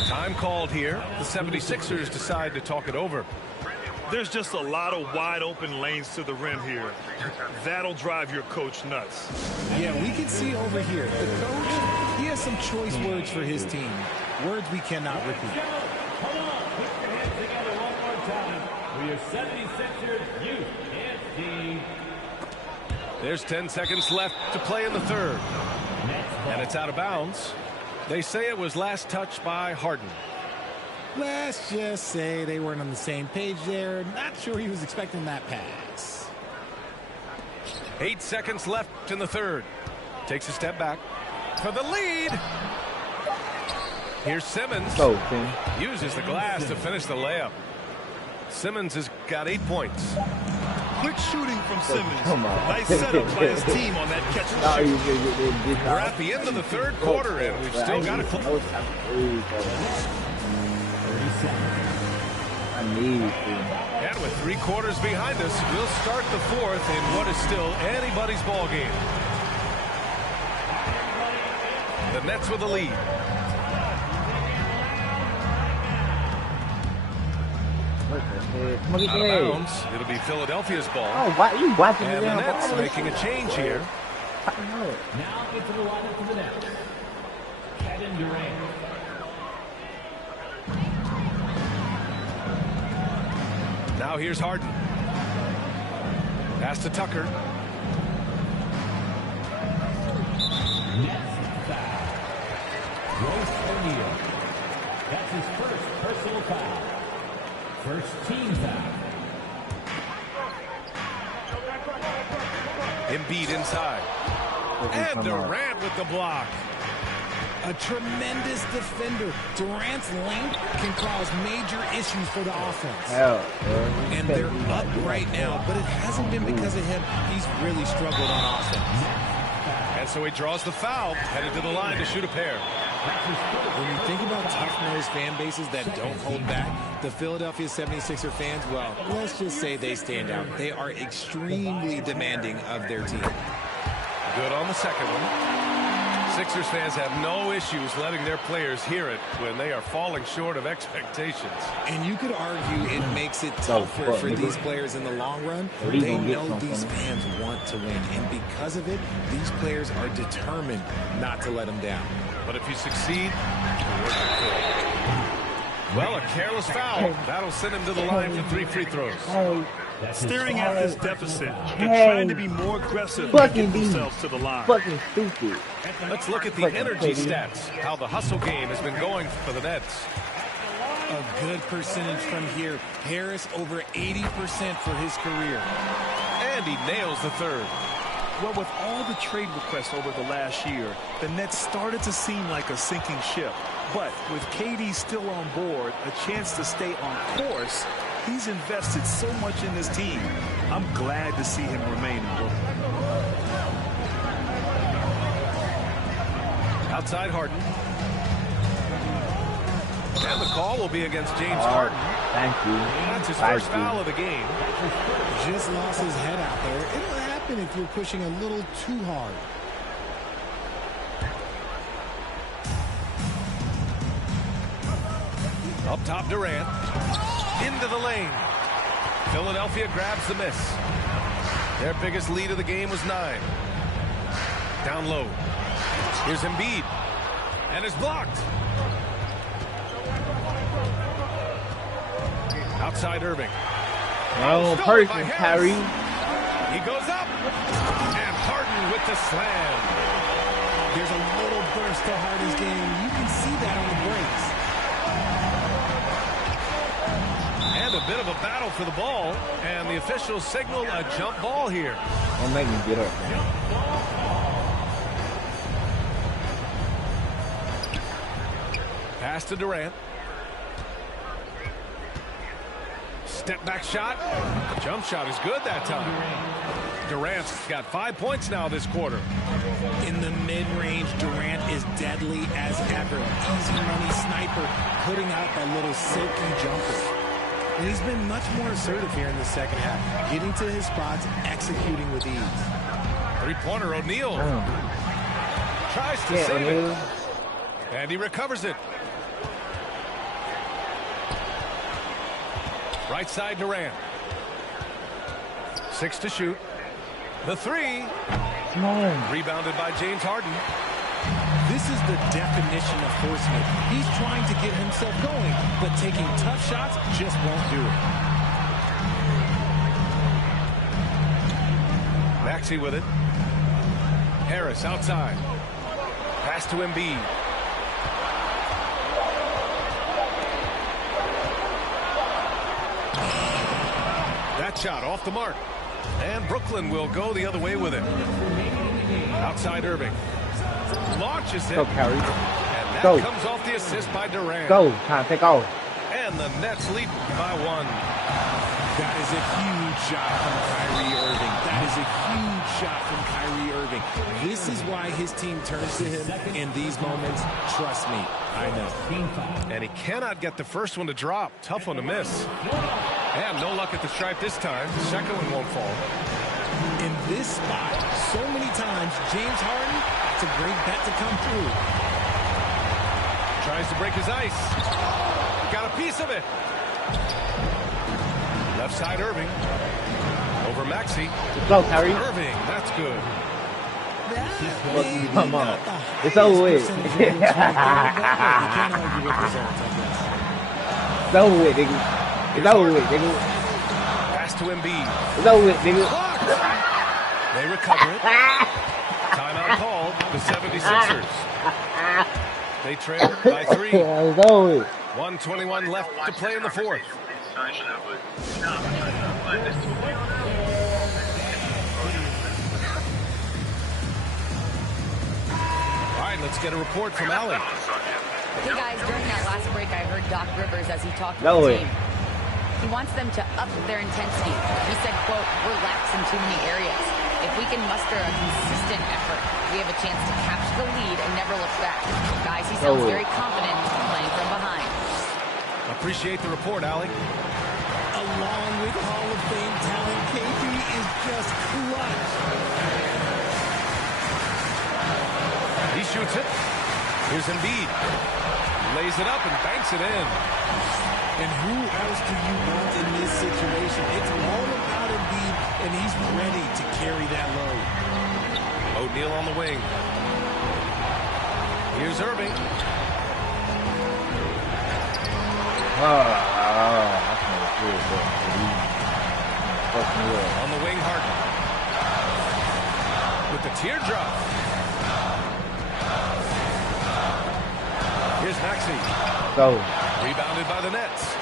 Time called here. The 76ers decide to talk it over. There's just a lot of wide open lanes to the rim here. That'll drive your coach nuts. Yeah, we can see over here. The coach, he has some choice words for his team. Words we cannot repeat. Hold on, put your hands together one more time for your 76ers youth and team. There's 10 seconds left to play in the third. And it's out of bounds. They say it was last touched by Harden. Let's just say they weren't on the same page there. Not sure he was expecting that pass. 8 seconds left in the third. Takes a step back for the lead. Here's Simmons. Uses the glass to finish the layup. Simmons has got 8 points. Quick shooting from Simmons. Nice setup by his team on that catch and shoot. We're at the end of the third quarter, and we've still got a And with 3 quarters behind us, we'll start the fourth in what is still anybody's ball game. The Nets with the lead. Out of bounds. It'll be Philadelphia's ball. Oh, you watching and the Nets making a change here. Now into the lineup for the Nets. Kevin Durant. Now here's Harden. Pass to Tucker. Nets foul. Royce O'Neal. That's his first personal foul. First team foul. Embiid inside. And Durant with the block. A tremendous defender. Durant's length can cause major issues for the offense. And they're up right now, but it hasn't been because of him. He's really struggled on offense. And so he draws the foul, headed to the line to shoot a pair. When you think about tough-nosed fan bases that don't hold back, the Philadelphia 76er fans, well, let's just say they stand out. They are extremely demanding of their team. Good on the second one. Sixers fans have no issues letting their players hear it when they are falling short of expectations. And you could argue it makes it tougher for these players in the long run. They know these fans want to win, and because of it, these players are determined not to let them down. But if you succeed, well, a careless foul. That'll send him to the line for 3 free throws. Staring at this deficit, they're trying to be more aggressive and get themselves to the line. Fucking stupid. Let's look at the energy stats, how the hustle game has been going for the Nets. A good percentage from here. Harris over 80% for his career. And he nails the third. Well, with all the trade requests over the last year, the Nets started to seem like a sinking ship. But with KD still on board, a chance to stay on course, he's invested so much in this team. I'm glad to see him remain in Brooklyn. Outside Harden. And the call will be against James Harden. Thank you. That's his first foul of the game. Just lost his head out there. It'll happen if you're pushing a little too hard. Up top, Durant. Into the lane. Philadelphia grabs the miss. Their biggest lead of the game was 9. Down low. Here's Embiid. And it's blocked. Outside Irving. No person, Kyrie. He goes up. And Harden with the slam. There's a little burst to Harden's game. You can see that on the breaks. And a bit of a battle for the ball. And the officials signal a jump ball here. Don't make me get up, man. Pass to Durant. Step back shot. The jump shot is good that time. Durant's got 5 points now this quarter. In the mid-range, Durant is deadly as ever. Easy money sniper, putting out a little silky jumper. And he's been much more assertive here in the second half, getting to his spots, executing with ease. Three-pointer, O'Neal. Tries to save it. And he recovers it. Right side, Durant. 6 to shoot. The 3. Rebounded by James Harden. This is the definition of forceman. He's trying to get himself going, but taking tough shots just won't do it. Maxey with it. Harris outside. Pass to Embiid. That shot off the mark. And Brooklyn will go the other way with it. Outside Irving. Launches it. Go, Kyrie. And that comes off the assist by Durant. Go. Time to take off. And the Nets lead by 1. That is a huge shot from Kyrie Irving. That is a huge shot from Kyrie Irving. This is why his team turns to him in these moments. Trust me, I know. And he cannot get the first one to drop. Tough one to miss. And no luck at the stripe this time. The second one won't fall. In this spot, so many times, James Harden, it's a great bet to come through. Tries to break his ice. Got a piece of it. Left side, Irving. Over Maxey. Go, Kyrie. Irving, that's good. Come on. It's over with. It's over with, nigga. It's over with, nigga. Pass to Embiid. It's over with, nigga. They recover it. Timeout called. The 76ers. They trail by 3. It's over with. 1:21 left to play in the fourth. All right, let's get a report from Allie. Hey guys, during that last break, I heard Doc Rivers as he talked to No the way. team. He wants them to up their intensity. He said, quote, "We're lax in too many areas. If we can muster a consistent effort, we have a chance to capture the lead and never look back. Guys, he sounds very confident playing from behind. Appreciate the report, Allie. Along with Hall of Fame talent, KP is just clutch. He shoots it. Here's Embiid. Lays it up and banks it in. And who else do you want in this situation? It's all about Embiid, and he's ready to carry that load. O'Neal on the wing. Here's Irving. On the wing, Harden. With the teardrop. Here's Maxey. Go. Rebounded by the Nets.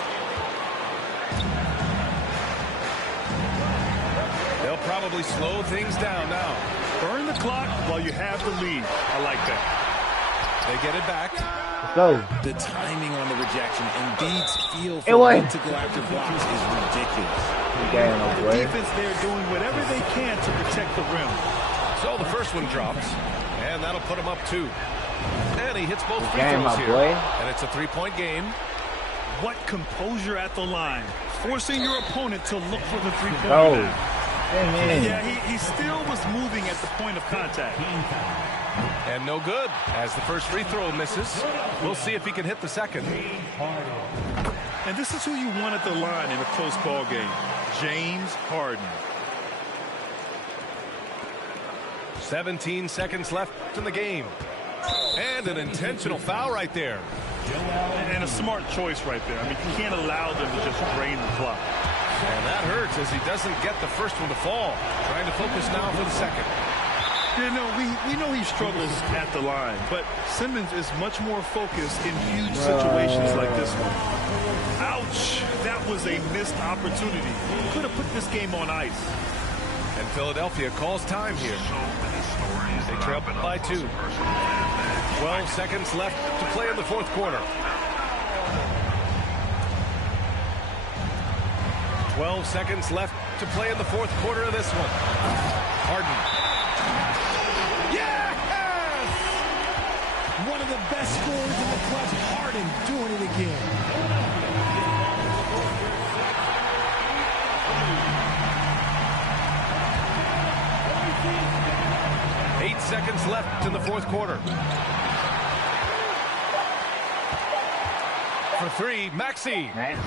They'll probably slow things down now. Burn the clock while you have the lead. I like that. They get it back. Go. The timing on the rejection and Embiid's feel for when to go after blocks is ridiculous. The defense there doing whatever they can to protect the rim. So the first one drops, and that'll put him up 2. And he hits both free Game, throws my here. boy. And it's a 3-point game. What composure at the line. Forcing your opponent to look for the three-point Go. line. Amen. Yeah, he still was moving at the point of contact. And no good, as the first free throw misses. We'll see if he can hit the second. And this is who you want at the line in a close ball game. James Harden. 17 seconds left in the game. And an intentional foul right there. And a smart choice right there. I mean, you can't allow them to just drain the clock. And that hurts as he doesn't get the first one to fall. Trying to focus now for the second. You know, we know he struggles at the line, but Simmons is much more focused in huge situations like this one. Ouch! That was a missed opportunity. Could have put this game on ice. And Philadelphia calls time here. They trail by 2. 12 seconds left to play in the fourth quarter. 12 seconds left to play in the fourth quarter of this one. Harden. Yes! One of the best scorers in the clutch, Harden doing it again. Eight seconds left in the fourth quarter. For 3, Maxey. And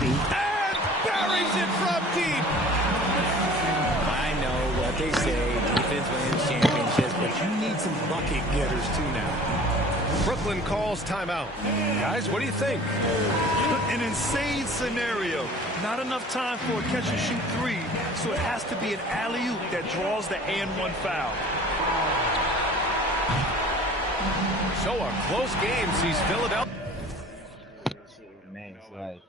buries it from deep. I know what they say, defense wins championships, but you need some bucket getters too now. Brooklyn calls timeout. Guys, what do you think? An insane scenario. Not enough time for a catch-and-shoot 3, so it has to be an alley-oop that draws the and-1 foul. So a close game sees Philadelphia. Man, it's like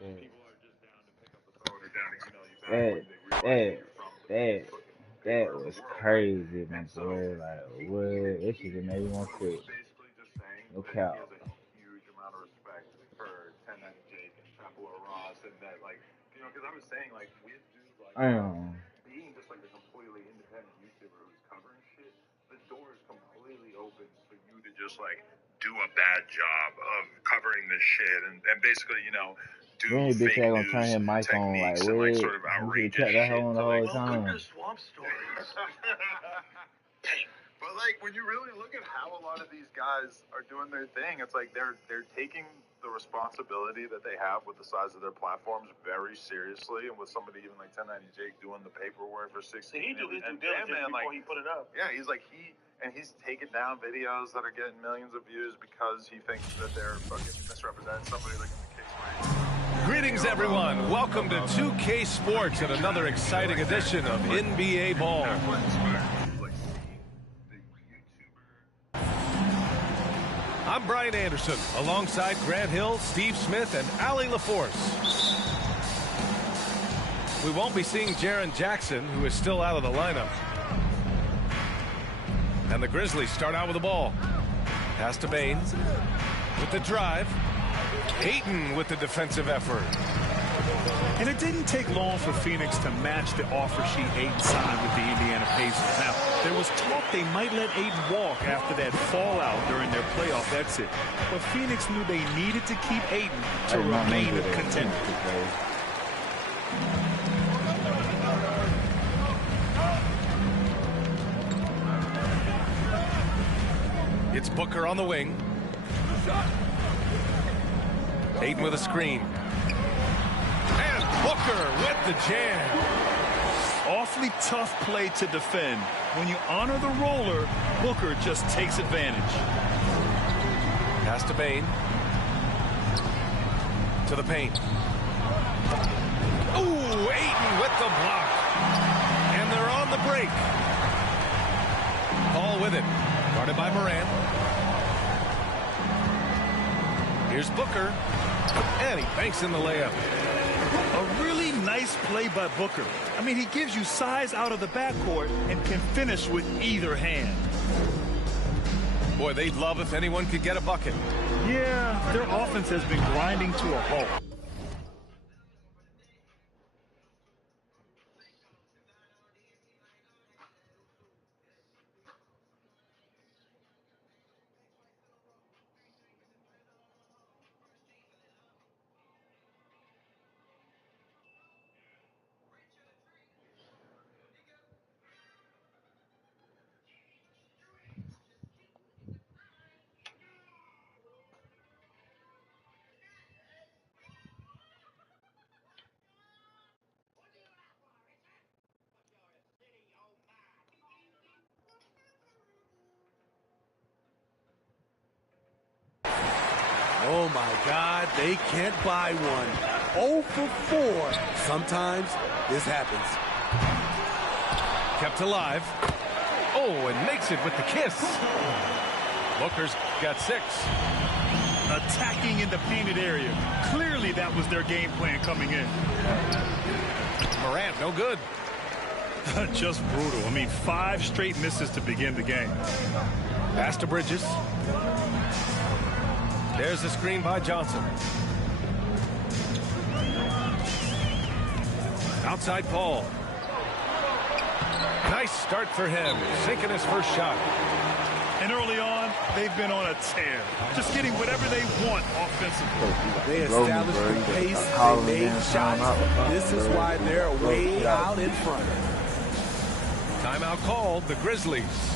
that was crazy, man, boy. Like, what? It should have made me want to quit. No cap. Huge amount of respect for 1090 Jake and Chapel Ross, and that, like, you know, because I was saying, like, with dudes like being just like a completely independent YouTuber who's covering shit, the door is completely open for you to just like do a bad job of covering this shit and basically, you know, do fake bitch news gonna turn his mic on, like, and, like, wait, sort of you outrageous kept that shit. on the So, like, whole time. welcome to Swamp Stories. But like when you really look at how a lot of these guys are doing their thing, it's like they're taking the responsibility that they have with the size of their platforms very seriously, and with somebody even like 1090 Jake doing the paperwork for 16. So he do his due and diligence man, before like, he put it up. Yeah, he's taking down videos that are getting millions of views because he thinks that they're fucking misrepresenting somebody, like in the case where Greetings, everyone. Welcome to 2K Sports and another exciting edition of NBA Ball. I'm Brian Anderson, alongside Grant Hill, Steve Smith, and Allie LaForce. We won't be seeing Jaren Jackson, who is still out of the lineup. And the Grizzlies start out with the ball. Pass to Baines with the drive. Ayton with the defensive effort. And it didn't take long for Phoenix to match the offer sheet Ayton signed with the Indiana Pacers. Now, there was talk they might let Ayton walk after that fallout during their playoff exit. But Phoenix knew they needed to keep Ayton to remain a contender. It's Booker on the wing. Ayton with a screen. And Booker with the jam. Awfully tough play to defend. When you honor the roller, Booker just takes advantage. Pass to Bane. To the paint. Ooh, Ayton with the block. And they're on the break. Paul with it. Guarded by Morant. Here's Booker. And he banks in the layup. A really nice play by Booker. I mean, he gives you size out of the backcourt and can finish with either hand. Boy, they'd love if anyone could get a bucket. Yeah, their offense has been grinding to a halt. Oh, my God, they can't buy one. 0 for 4. Sometimes this happens. Kept alive. Oh, and makes it with the kiss. Booker's got 6. Attacking in the painted area. Clearly that was their game plan coming in. Morant, no good. Just brutal. I mean, 5 straight misses to begin the game. Pass to Bridges. There's the screen by Johnson. Outside Paul. Nice start for him. Sinking his first shot. And early on, they've been on a tear. Just getting whatever they want offensively. They established the pace. They made shots. This is why they're way out in front. Timeout called, the Grizzlies.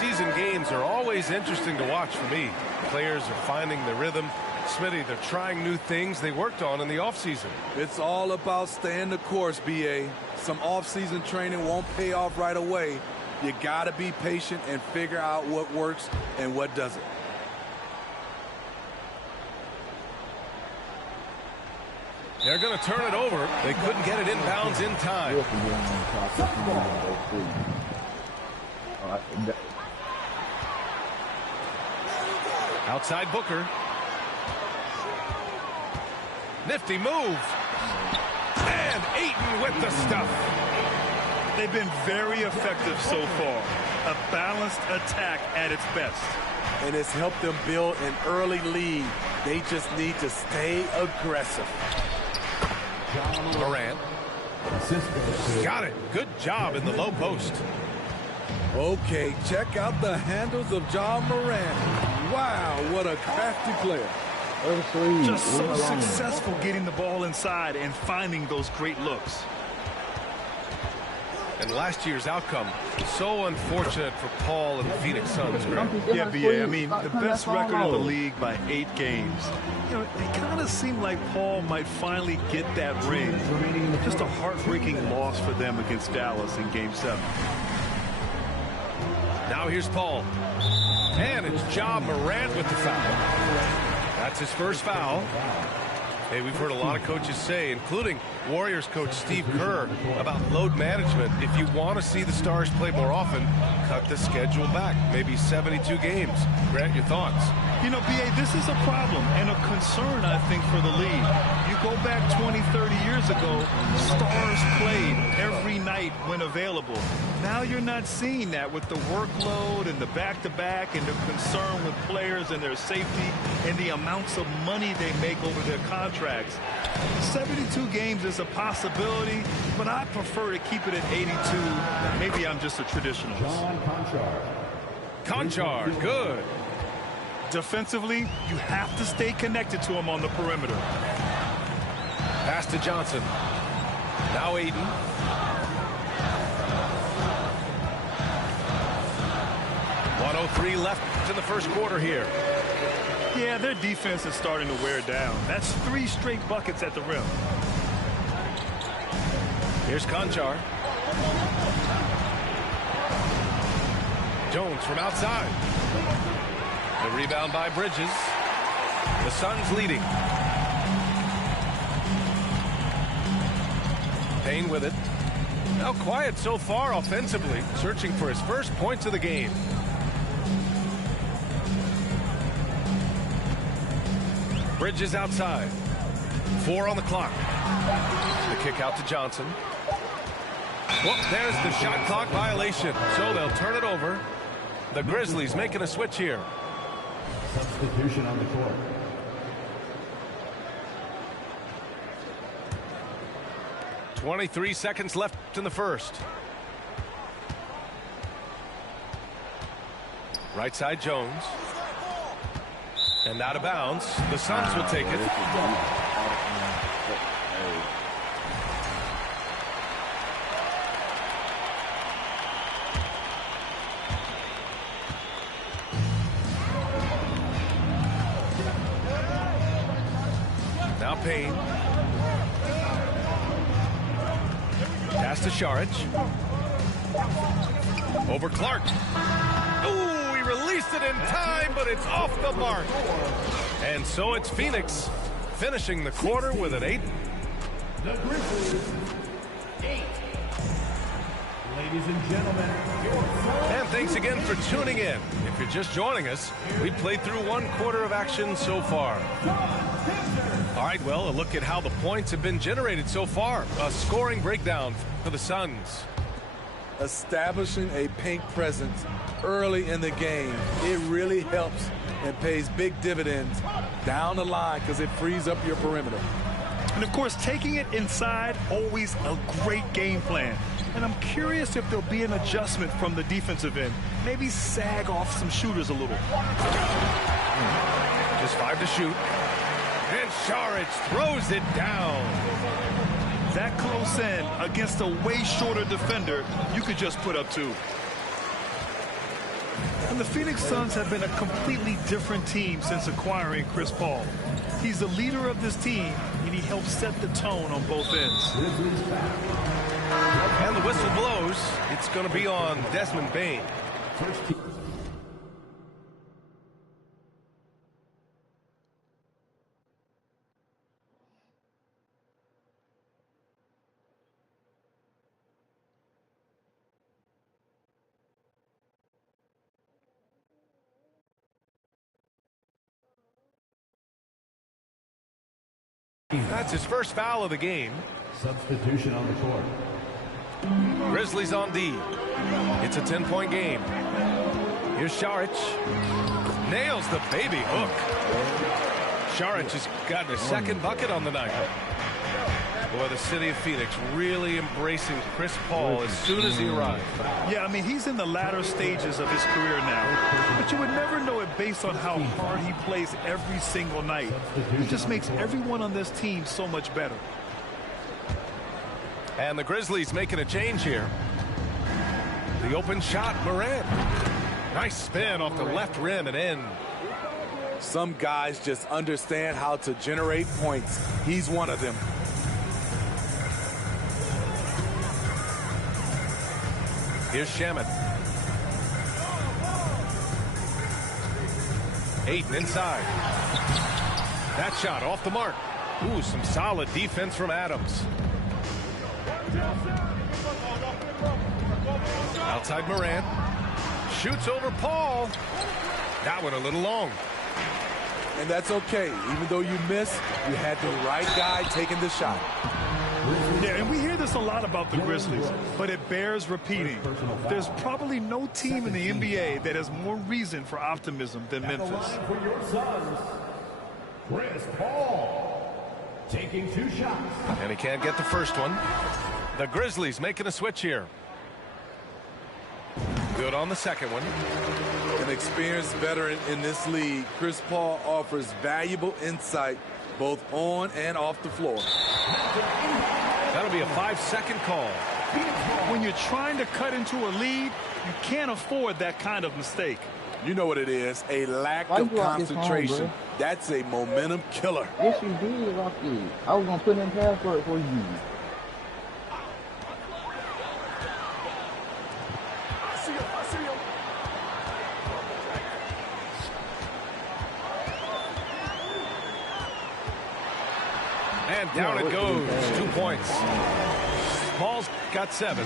Season games are always interesting to watch for me. Players are finding the rhythm. Smitty, they're trying new things they worked on in the offseason. It's all about staying the course, BA. Some offseason training won't pay off right away. You got to be patient and figure out what works and what doesn't. They're going to turn it over. They couldn't get it inbounds in time. Outside Booker. Nifty move. And Ayton with the stuff. They've been very effective so far. A balanced attack at its best. And it's helped them build an early lead. They just need to stay aggressive. Morant. Got it. Good job in the low post. Okay, check out the handles of Ja Morant. Wow, what a crafty player. Just so successful getting the ball inside and finding those great looks. And last year's outcome, so unfortunate for Paul and the Phoenix Suns. Yeah, BA, I mean, the best record in the league by 8 games. You know, it kind of seemed like Paul might finally get that ring. Just a heartbreaking loss for them against Dallas in Game 7. Now here's Paul. And it's Ja Morant with the foul. That's his first foul. Hey, we've heard a lot of coaches say, including Warriors coach Steve Kerr, about load management. If you want to see the Stars play more often, cut the schedule back. Maybe 72 games. Grant, your thoughts? You know, BA, this is a problem and a concern, I think, for the league. You go back 20, 30 years ago, Stars played every night when available. Now you're not seeing that with the workload and the back-to-back and the concern with players and their safety and the amounts of money they make over their contracts. 72 games is a possibility, but I prefer to keep it at 82. Maybe I'm just a traditionalist. Conchar, good. Defensively, you have to stay connected to him on the perimeter. Pass to Johnson. Now Aiden. .103 left in the first quarter here. Yeah, their defense is starting to wear down. That's 3 straight buckets at the rim. Here's Conchar. Jones from outside. The rebound by Bridges. The Suns leading. Payne with it. Now quiet so far offensively, searching for his first points of the game. Bridges outside. 4 on the clock. The kick out to Johnson. Well, there's the shot clock violation, so they'll turn it over. The Grizzlies making a switch here. Substitution on the court. .23 seconds left in the first. Right side Jones. And out of bounds. The Suns will take it. Now Payne. Pass to Šarić. Over Clark. Ooh, he released it in time, but it's off the mark. And so it's Phoenix finishing the quarter with an 8. The Grizzlies, 8. Ladies and gentlemen, and thanks again for tuning in. If you're just joining us, we've played through 1 quarter of action so far. All right, well, a look at how the points have been generated so far. A scoring breakdown for the Suns. Establishing a paint presence early in the game, it really helps and pays big dividends down the line because it frees up your perimeter. And, of course, taking it inside, always a great game plan. And I'm curious if there'll be an adjustment from the defensive end. Maybe sag off some shooters a little. Just 5 to shoot. And Šarić throws it down. That close in against a way shorter defender, you could just put up 2. And the Phoenix Suns have been a completely different team since acquiring Chris Paul. He's the leader of this team, and he helps set the tone on both ends. And the whistle blows. It's going to be on Desmond Bane. That's his first foul of the game. Substitution on the court. Grizzlies on D. It's a 10-point game. Here's Šarić. Nails the baby hook. Šarić has gotten a second bucket on the night. Boy, the city of Phoenix really embracing Chris Paul as soon as he arrived. Yeah, I mean, he's in the latter stages of his career now. But you would never know it based on how hard he plays every single night. He just makes everyone on this team so much better. And the Grizzlies making a change here. The open shot, Morant. Nice spin off the left rim and in. Some guys just understand how to generate points. He's one of them. Here's Shamet. Ayton inside. That shot off the mark. Ooh, some solid defense from Adams. Outside Morant. Shoots over Paul. That one a little long. And that's okay. Even though you missed, you had the right guy taking the shot. Yeah, and we hear this a lot about the Grizzlies, but it bears repeating. There's probably no team in the NBA that has more reason for optimism than Memphis. For your Suns, Chris Paul, taking 2 shots. And he can't get the first one. The Grizzlies making a switch here. Good on the second one. An experienced veteran in this league, Chris Paul offers valuable insight both on and off the floor. That'll be a 5-second call. When you're trying to cut into a lead, you can't afford that kind of mistake. You know what it is, a lack of concentration. That's a momentum killer. Yes, you did, Rocky. I was going to put in password for you. And down it goes. 2 points. Paul's got 7.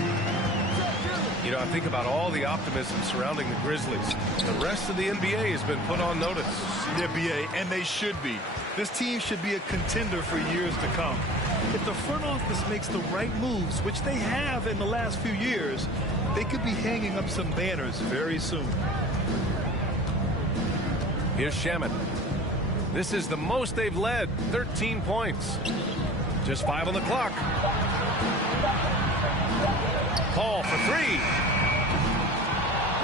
You know, I think about all the optimism surrounding the Grizzlies. The rest of the NBA has been put on notice. The NBA, and they should be. This team should be a contender for years to come. If the front office makes the right moves, which they have in the last few years, they could be hanging up some banners very soon. Here's Shamet. This is the most they've led, 13 points. Just 5 on the clock. Paul for 3.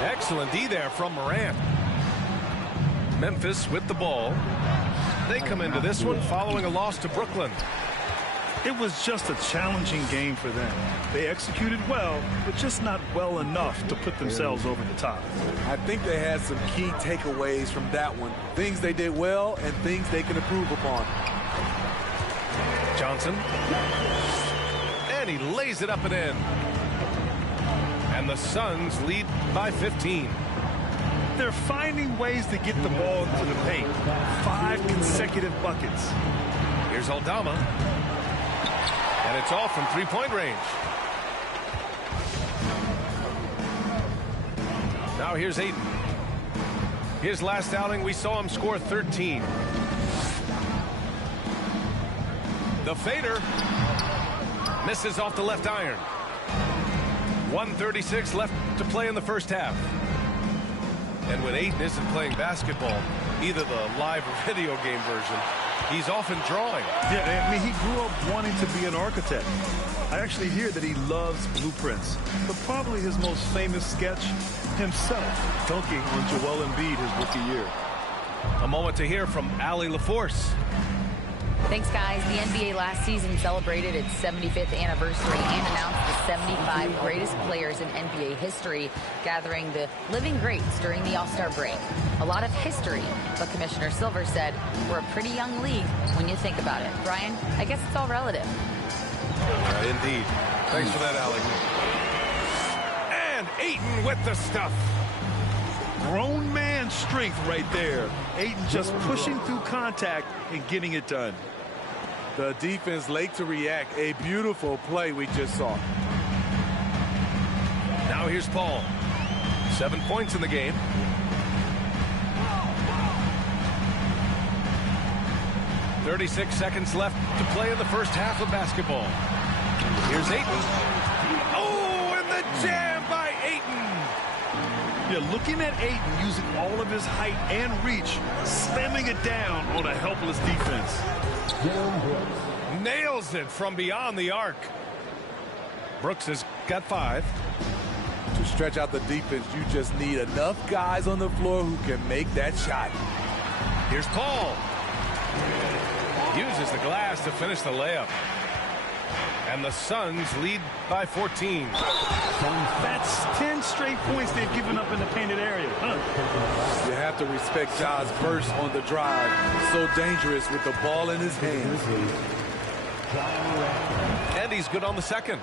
Excellent D there from Morant. Memphis with the ball. They come into this one following a loss to Brooklyn. It was just a challenging game for them. They executed well, but just not well enough to put themselves over the top. I think they had some key takeaways from that one. Things they did well and things they can improve upon. Johnson. And he lays it up and in. And the Suns lead by 15. They're finding ways to get the ball into the paint. 5 consecutive buckets. Here's Aldama. And it's off from 3-point range. Now here's Ayton. His last outing, we saw him score 13. The fader misses off the left iron. 1:36 left to play in the first half. And when Ayton isn't playing basketball, either the live or video game version, he's often drawing. Yeah, I mean, he grew up wanting to be an architect. I actually hear that he loves blueprints. But probably his most famous sketch, himself dunking on Joel Embiid his rookie year. A moment to hear from Allie LaForce. Thanks, guys. The NBA last season celebrated its 75th anniversary and announced the 75 greatest players in NBA history, gathering the living greats during the All-Star break. A lot of history, but Commissioner Silver said we're a pretty young league when you think about it. Brian, I guess it's all relative. Indeed. Thanks for that, Allie. And Ayton with the stuff. Grown man strength right there. Ayton just pushing through contact and getting it done. The defense late to react. A beautiful play we just saw. Now here's Paul. 7 points in the game. .36 seconds left to play in the first half of basketball. Here's Ayton. Oh, and the jam by Ayton. Yeah, looking at Ayton using all of his height and reach, slamming it down on a helpless defense. Nails it from beyond the arc. Brooks has got 5. To stretch out the defense, you just need enough guys on the floor who can make that shot. Here's Paul. Uses the glass to finish the layup. And the Suns lead by 14. That's 10 straight points they've given up in the painted area. You have to respect Ja's burst on the drive. So dangerous with the ball in his hands. And he's good on the second.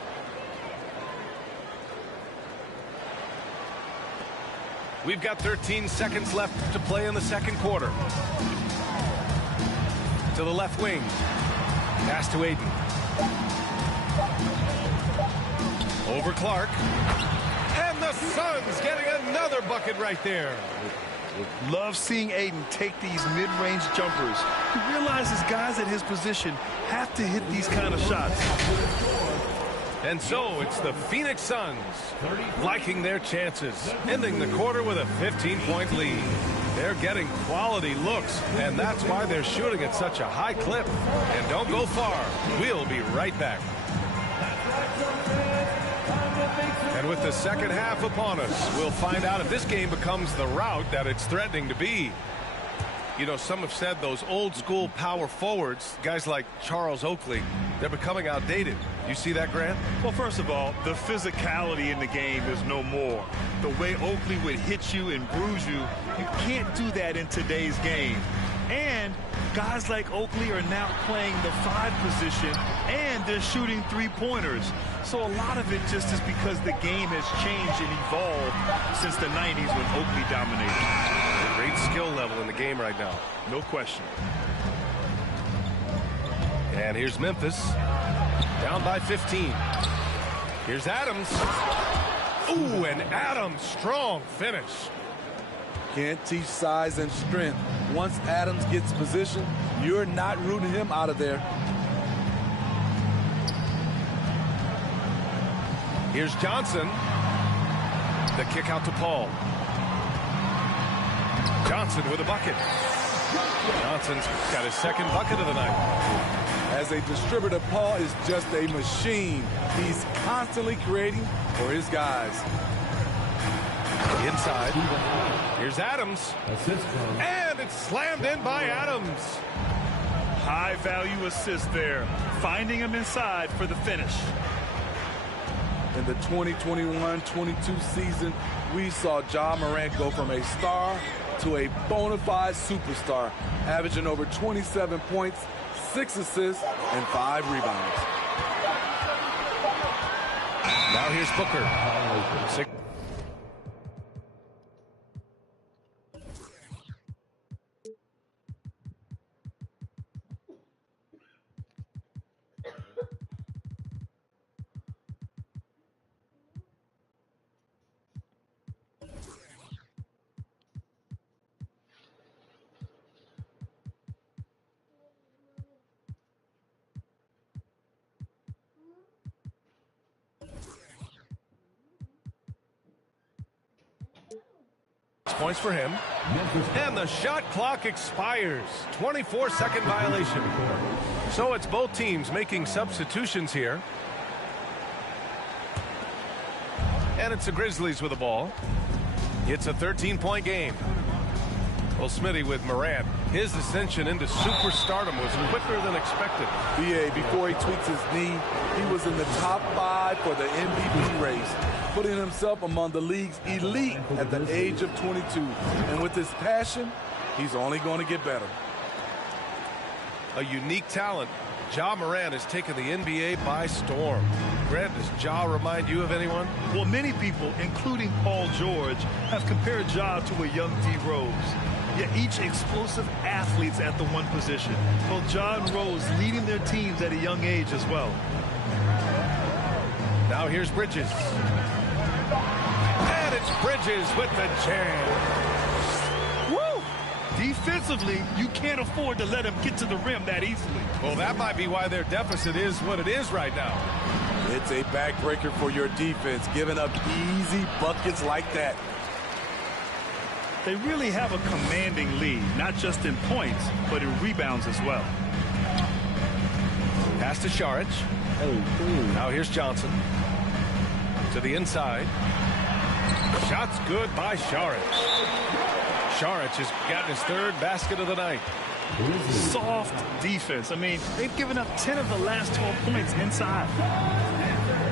We've got 13 seconds left to play in the second quarter. To the left wing. Pass to Ayton. Over Clark. And the Suns getting another bucket right there. Love seeing Ayton take these mid-range jumpers. He realizes guys at his position have to hit these kind of shots. And so it's the Phoenix Suns liking their chances, ending the quarter with a 15-point lead. They're getting quality looks, and that's why they're shooting at such a high clip. And don't go far. We'll be right back. And with the second half upon us, we'll find out if this game becomes the rout that it's threatening to be. You know, some have said those old school power forwards, guys like Charles Oakley, they're becoming outdated. You see that, Grant? Well, first of all, the physicality in the game is no more. The way Oakley would hit you and bruise you, you can't do that in today's game. And guys like Oakley are now playing the 5 position, and they're shooting 3-pointers. So a lot of it just is because the game has changed and evolved since the 90s when Oakley dominated. Great skill level in the game right now. No question. And here's Memphis. Down by 15. Here's Adams. Ooh, and Adams, strong finish. Can't teach size and strength. Once Adams gets position, you're not rooting him out of there. Here's Johnson. The kick out to Paul. Johnson with a bucket. Johnson's got his second bucket of the night. As a distributor, Paul is just a machine. He's constantly creating for his guys. Inside. Here's Adams. And it's slammed in by Adams. High value assist there. Finding him inside for the finish. In the 2021-22 season, we saw Ja Morant go from a star to a bona fide superstar, averaging over 27 points, 6 assists, and 5 rebounds. Now here's Booker. 6. Points for him. And the shot clock expires. 24-second violation. So it's both teams making substitutions here. And it's the Grizzlies with the ball. It's a 13-point game. Well, Smitty with Morant, his ascension into superstardom was quicker than expected. BA, before he tweaks his knee, he was in the top 5 for the MVP race, putting himself among the league's elite at the age of 22. And with his passion, he's only going to get better. A unique talent. Ja Morant has taken the NBA by storm. Grant, does Ja remind you of anyone? Well, many people, including Paul George, have compared Ja to a young D. Rose. Yet each explosive athletes at the one position. Both Ja and Rose leading their teams at a young age as well. Now here's Bridges. And it's Bridges with the jam. Woo! Defensively, you can't afford to let him get to the rim that easily. Well, that might be why their deficit is what it is right now. It's a backbreaker for your defense, giving up easy buckets like that. They really have a commanding lead, not just in points, but in rebounds as well. Pass to Šarić. Now here's Johnson. To the inside. Shot's good by Šarić. Šarić has gotten his third basket of the night. Soft defense. I mean, they've given up 10 of the last 12 points inside.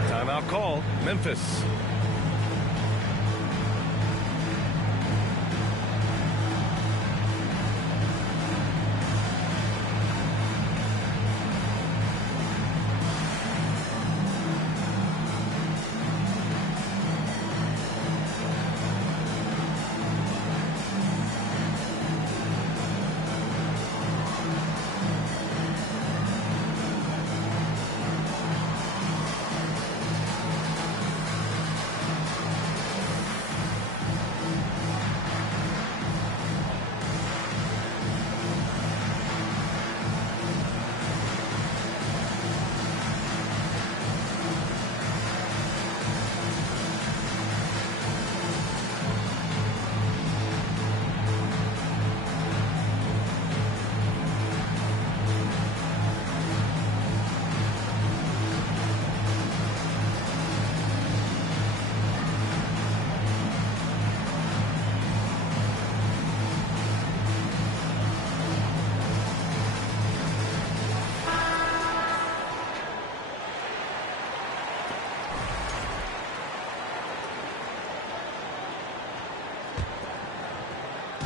Timeout call, Memphis.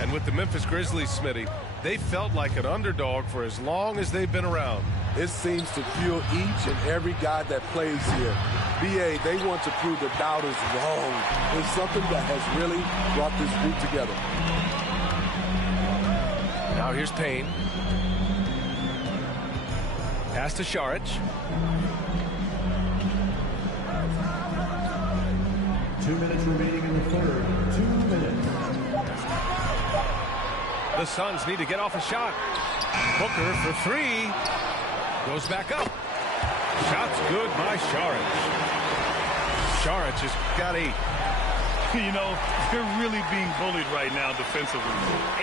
And with the Memphis Grizzlies, Smitty, they felt like an underdog for as long as they've been around. It seems to fuel each and every guy that plays here. BA, they want to prove the doubters wrong. It's something that has really brought this group together. Now here's Payne. Pass to Šarić. 2 minutes remaining in the third. 2 minutes. The Suns need to get off a shot. Booker for three. Goes back up. Shot's good by Šarić. Šarić has got 8. You know, they're really being bullied right now defensively.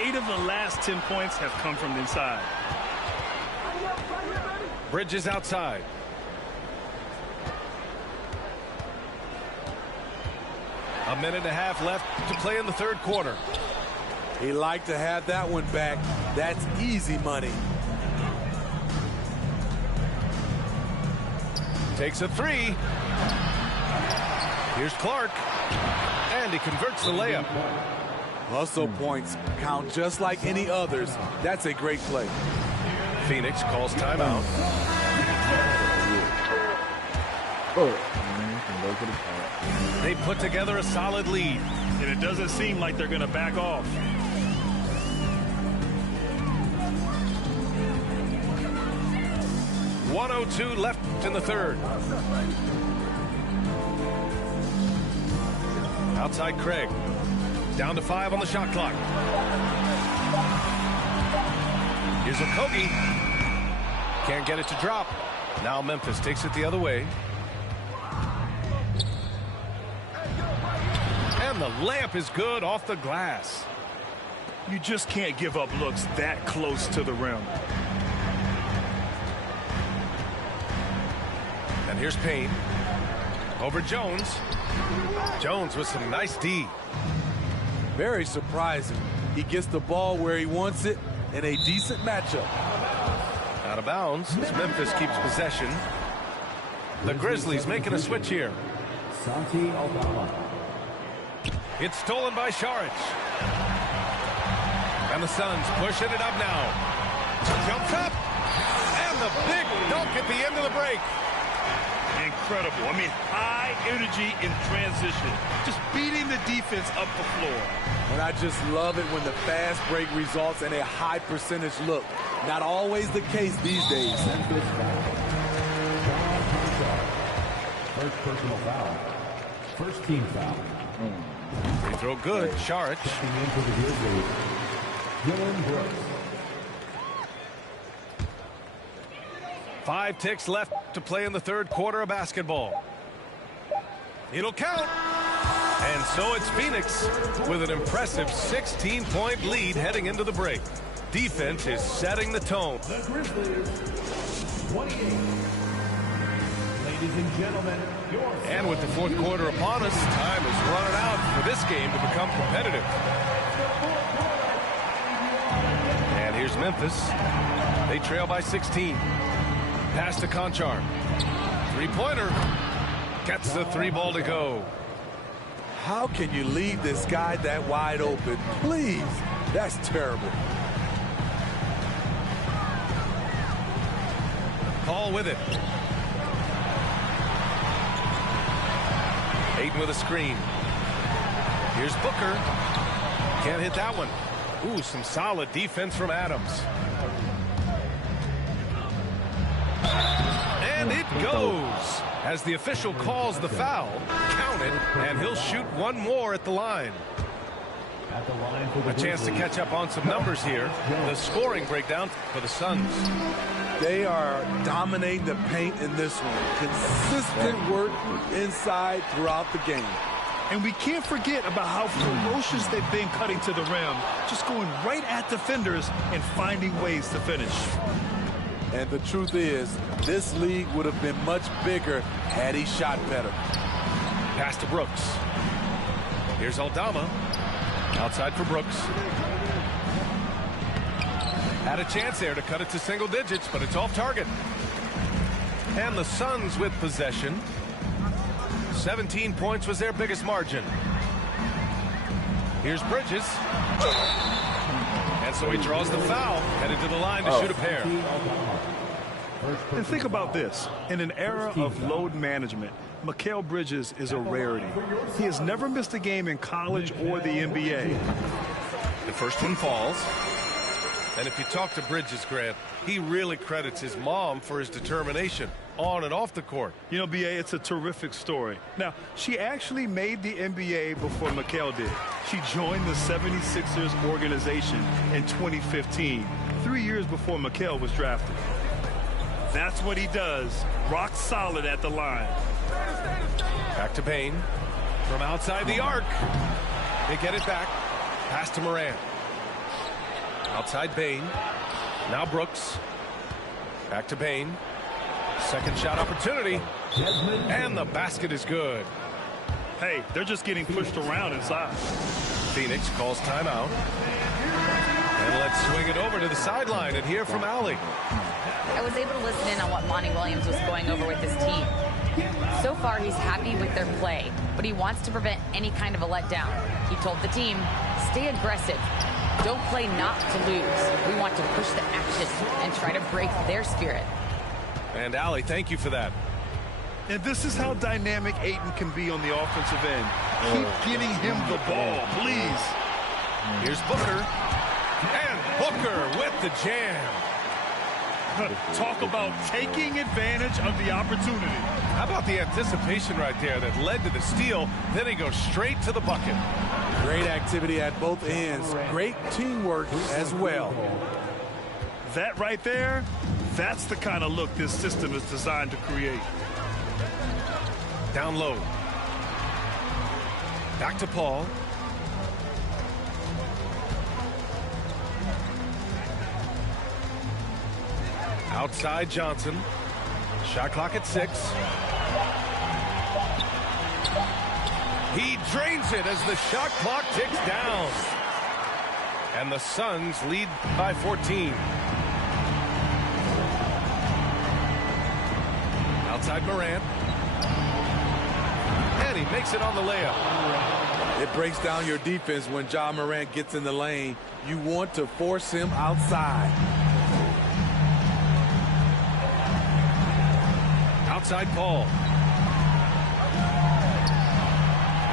8 of the last 10 points have come from the inside. Bridges outside. A minute and a half left to play in the third quarter. He liked to have that one back. That's easy money. Takes a three. Here's Clark. And he converts the layup. Hustle points count just like any others. That's a great play. Phoenix calls timeout. They put together a solid lead. And it doesn't seem like they're going to back off. .102 left in the third. Outside Craig. Down to 5 on the shot clock. Here's Okogie. Can't get it to drop. Now Memphis takes it the other way. And the layup is good off the glass. You just can't give up looks that close to the rim. And here's Payne. Over Jones. Jones with some nice D. Very surprising. He gets the ball where he wants it in a decent matchup. Out of bounds as Memphis keeps possession. The Grizzlies making a switch here. Santi Aldama. It's stolen by Šarić. And the Suns pushing it up now. Jumps up. And the big dunk at the end of the break. Incredible. I mean, high energy in transition. Just beating the defense up the floor. And I just love it when the fast break results in a high percentage look. Not always the case these days. First personal foul. First team foul. Free throw good. Šarić. Checking in for the Grizzlies. Dylan Brooks. 5 ticks left to play in the third quarter of basketball. It'll count. And so it's Phoenix with an impressive 16-point lead heading into the break. Defense is setting the tone. The Grizzlies, 28. Ladies and gentlemen, And with the fourth quarter upon us, time is running out for this game to become competitive. And here's Memphis. They trail by 16. Pass to Conchar. Three-pointer. Gets the three ball to go. How can you leave this guy that wide open? Please. That's terrible. Paul with it. Ayton with a screen. Here's Booker. Can't hit that one. Ooh, some solid defense from Adams. And it goes. As the official calls the foul, count it, and he'll shoot one more at the line. At the line for the A chance to catch up on some numbers here. The scoring breakdown for the Suns. They are dominating the paint in this one. Consistent work inside throughout the game. And we can't forget about how ferocious they've been cutting to the rim, just going right at defenders and finding ways to finish. And the truth is, this league would have been much bigger had he shot better. Pass to Brooks. Here's Aldama. Outside for Brooks. Had a chance there to cut it to single digits, but it's off target. And the Suns with possession. 17 points was their biggest margin. Here's Bridges. And so he draws the foul, headed to the line to shoot a pair. And think about this. In an era of load management, Mikal Bridges is a rarity. He has never missed a game in college or the NBA. The first one falls. And if you talk to Bridges, Grant, he really credits his mom for his determination on and off the court. You know, B.A., it's a terrific story. Now, she actually made the NBA before Mikal did. She joined the 76ers organization in 2015, 3 years before Mikal was drafted. That's what he does, rock solid at the line. Back to Payne. From outside the arc. They get it back. Pass to Morant. Outside Payne. Now Brooks. Back to Payne. Second shot opportunity. And the basket is good. Hey, they're just getting pushed around inside. Phoenix calls timeout. And let's swing it over to the sideline and hear from Allie. I was able to listen in on what Monty Williams was going over with his team. So far, he's happy with their play, but he wants to prevent any kind of a letdown. He told the team, stay aggressive. Don't play not to lose. We want to push the action and try to break their spirit. And Allie, thank you for that. And this is how dynamic Ayton can be on the offensive end. Keep getting him the ball, please. Here's Booker. And Booker with the jam. Talk about taking advantage of the opportunity. How about the anticipation right there that led to the steal? Then he goes straight to the bucket. Great activity at both ends. Great teamwork as well. That right there, that's the kind of look this system is designed to create. Down low. Back to Paul. Outside Johnson. Shot clock at 6. He drains it as the shot clock ticks down. And the Suns lead by 14. Outside Morant. And he makes it on the layup. It breaks down your defense when Ja Morant gets in the lane. You want to force him outside. Outside Paul.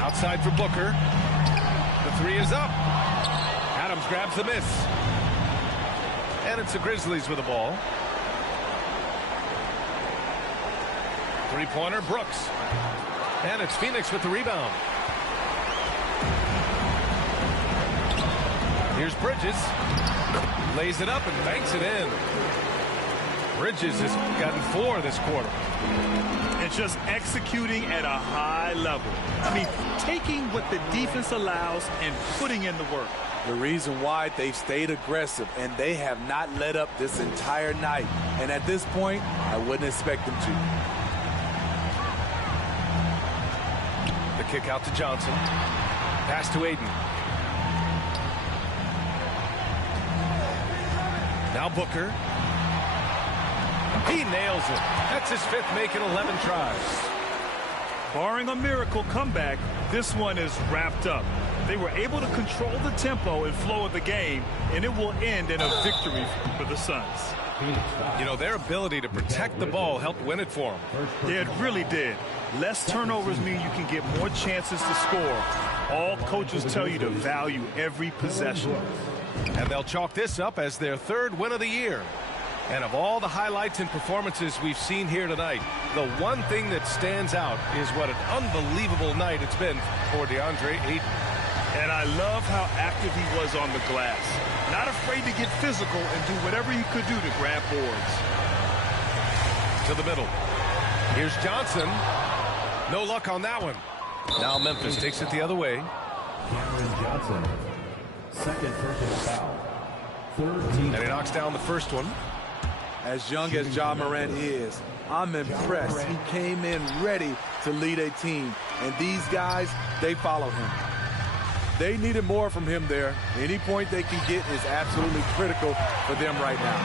Outside for Booker. The three is up. Adams grabs the miss. And it's the Grizzlies with the ball. Three-pointer, Brooks. And it's Phoenix with the rebound. Here's Bridges. Lays it up and banks it in. Bridges has gotten 4 this quarter. And just executing at a high level. I mean, taking what the defense allows and putting in the work. The reason why they've stayed aggressive, and they have not let up this entire night. And at this point, I wouldn't expect them to. Kick out to Johnson. Pass to Aiden. Now Booker. He nails it. That's his 5th, making 11 tries. Barring a miracle comeback, this one is wrapped up. They were able to control the tempo and flow of the game, and it will end in a victory for the Suns. You know, their ability to protect the ball helped win it for them. Yeah, it really did. Less turnovers mean you can get more chances to score. All coaches tell you to value every possession. And they'll chalk this up as their 3rd win of the year. And of all the highlights and performances we've seen here tonight, the one thing that stands out is what an unbelievable night it's been for DeAndre Ayton. And I love how active he was on the glass. Not afraid to get physical and do whatever he could do to grab boards. To the middle. Here's Johnson. No luck on that one. Now Memphis takes it the other way. Cameron Johnson, 2nd personal foul. 3rd team. And he knocks down the first one. As young as Ja Morant is, I'm impressed. He came in ready to lead a team, and these guys, they follow him. They needed more from him there. Any point they can get is absolutely critical for them right now.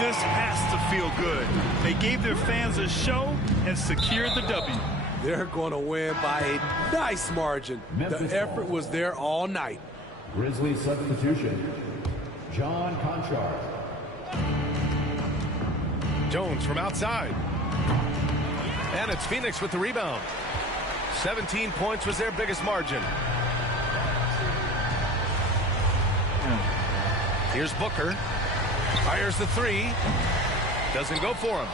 This has to feel good. They gave their fans a show and secured the W. They're going to win by a nice margin. The effort was there all night. Grizzlies substitution, John Conchar. Jones from outside. And it's Phoenix with the rebound. 17 points was their biggest margin. Here's Booker. Fires the 3. Doesn't go for him.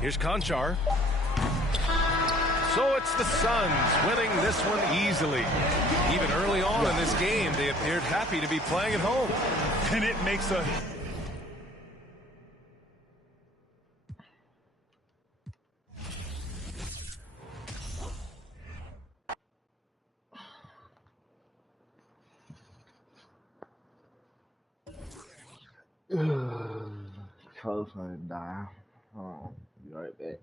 Here's Conchar. So it's the Suns winning this one easily. Even early on in this game, they appeared happy to be playing at home. And it makes a... Close to die. Hold on. Be right back.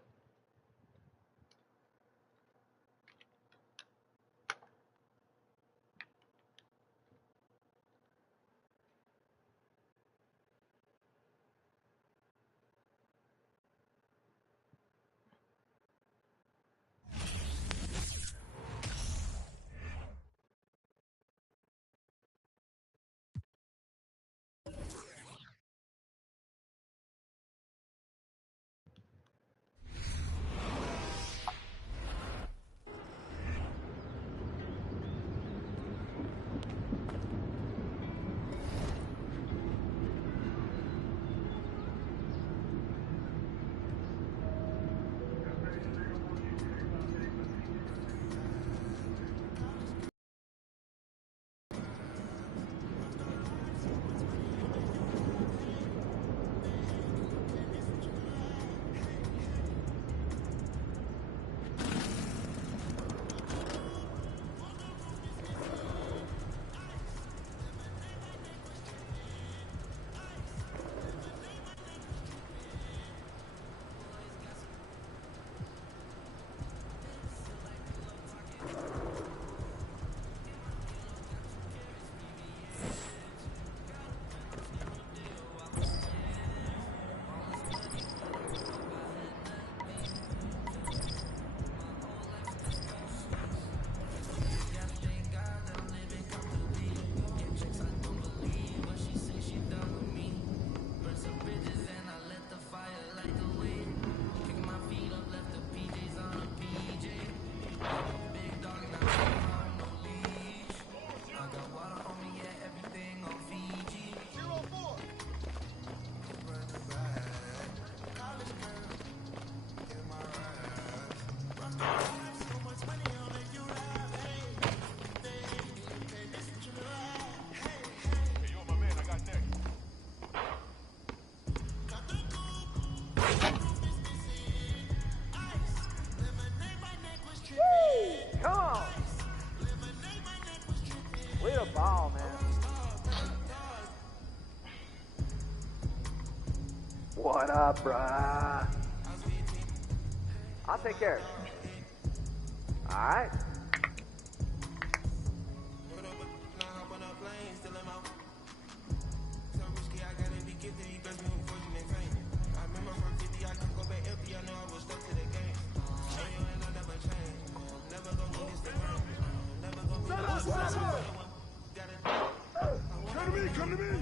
Come on. Way to ball, man. What up, bruh? I'll take care of it. All right. Come to me, come to me.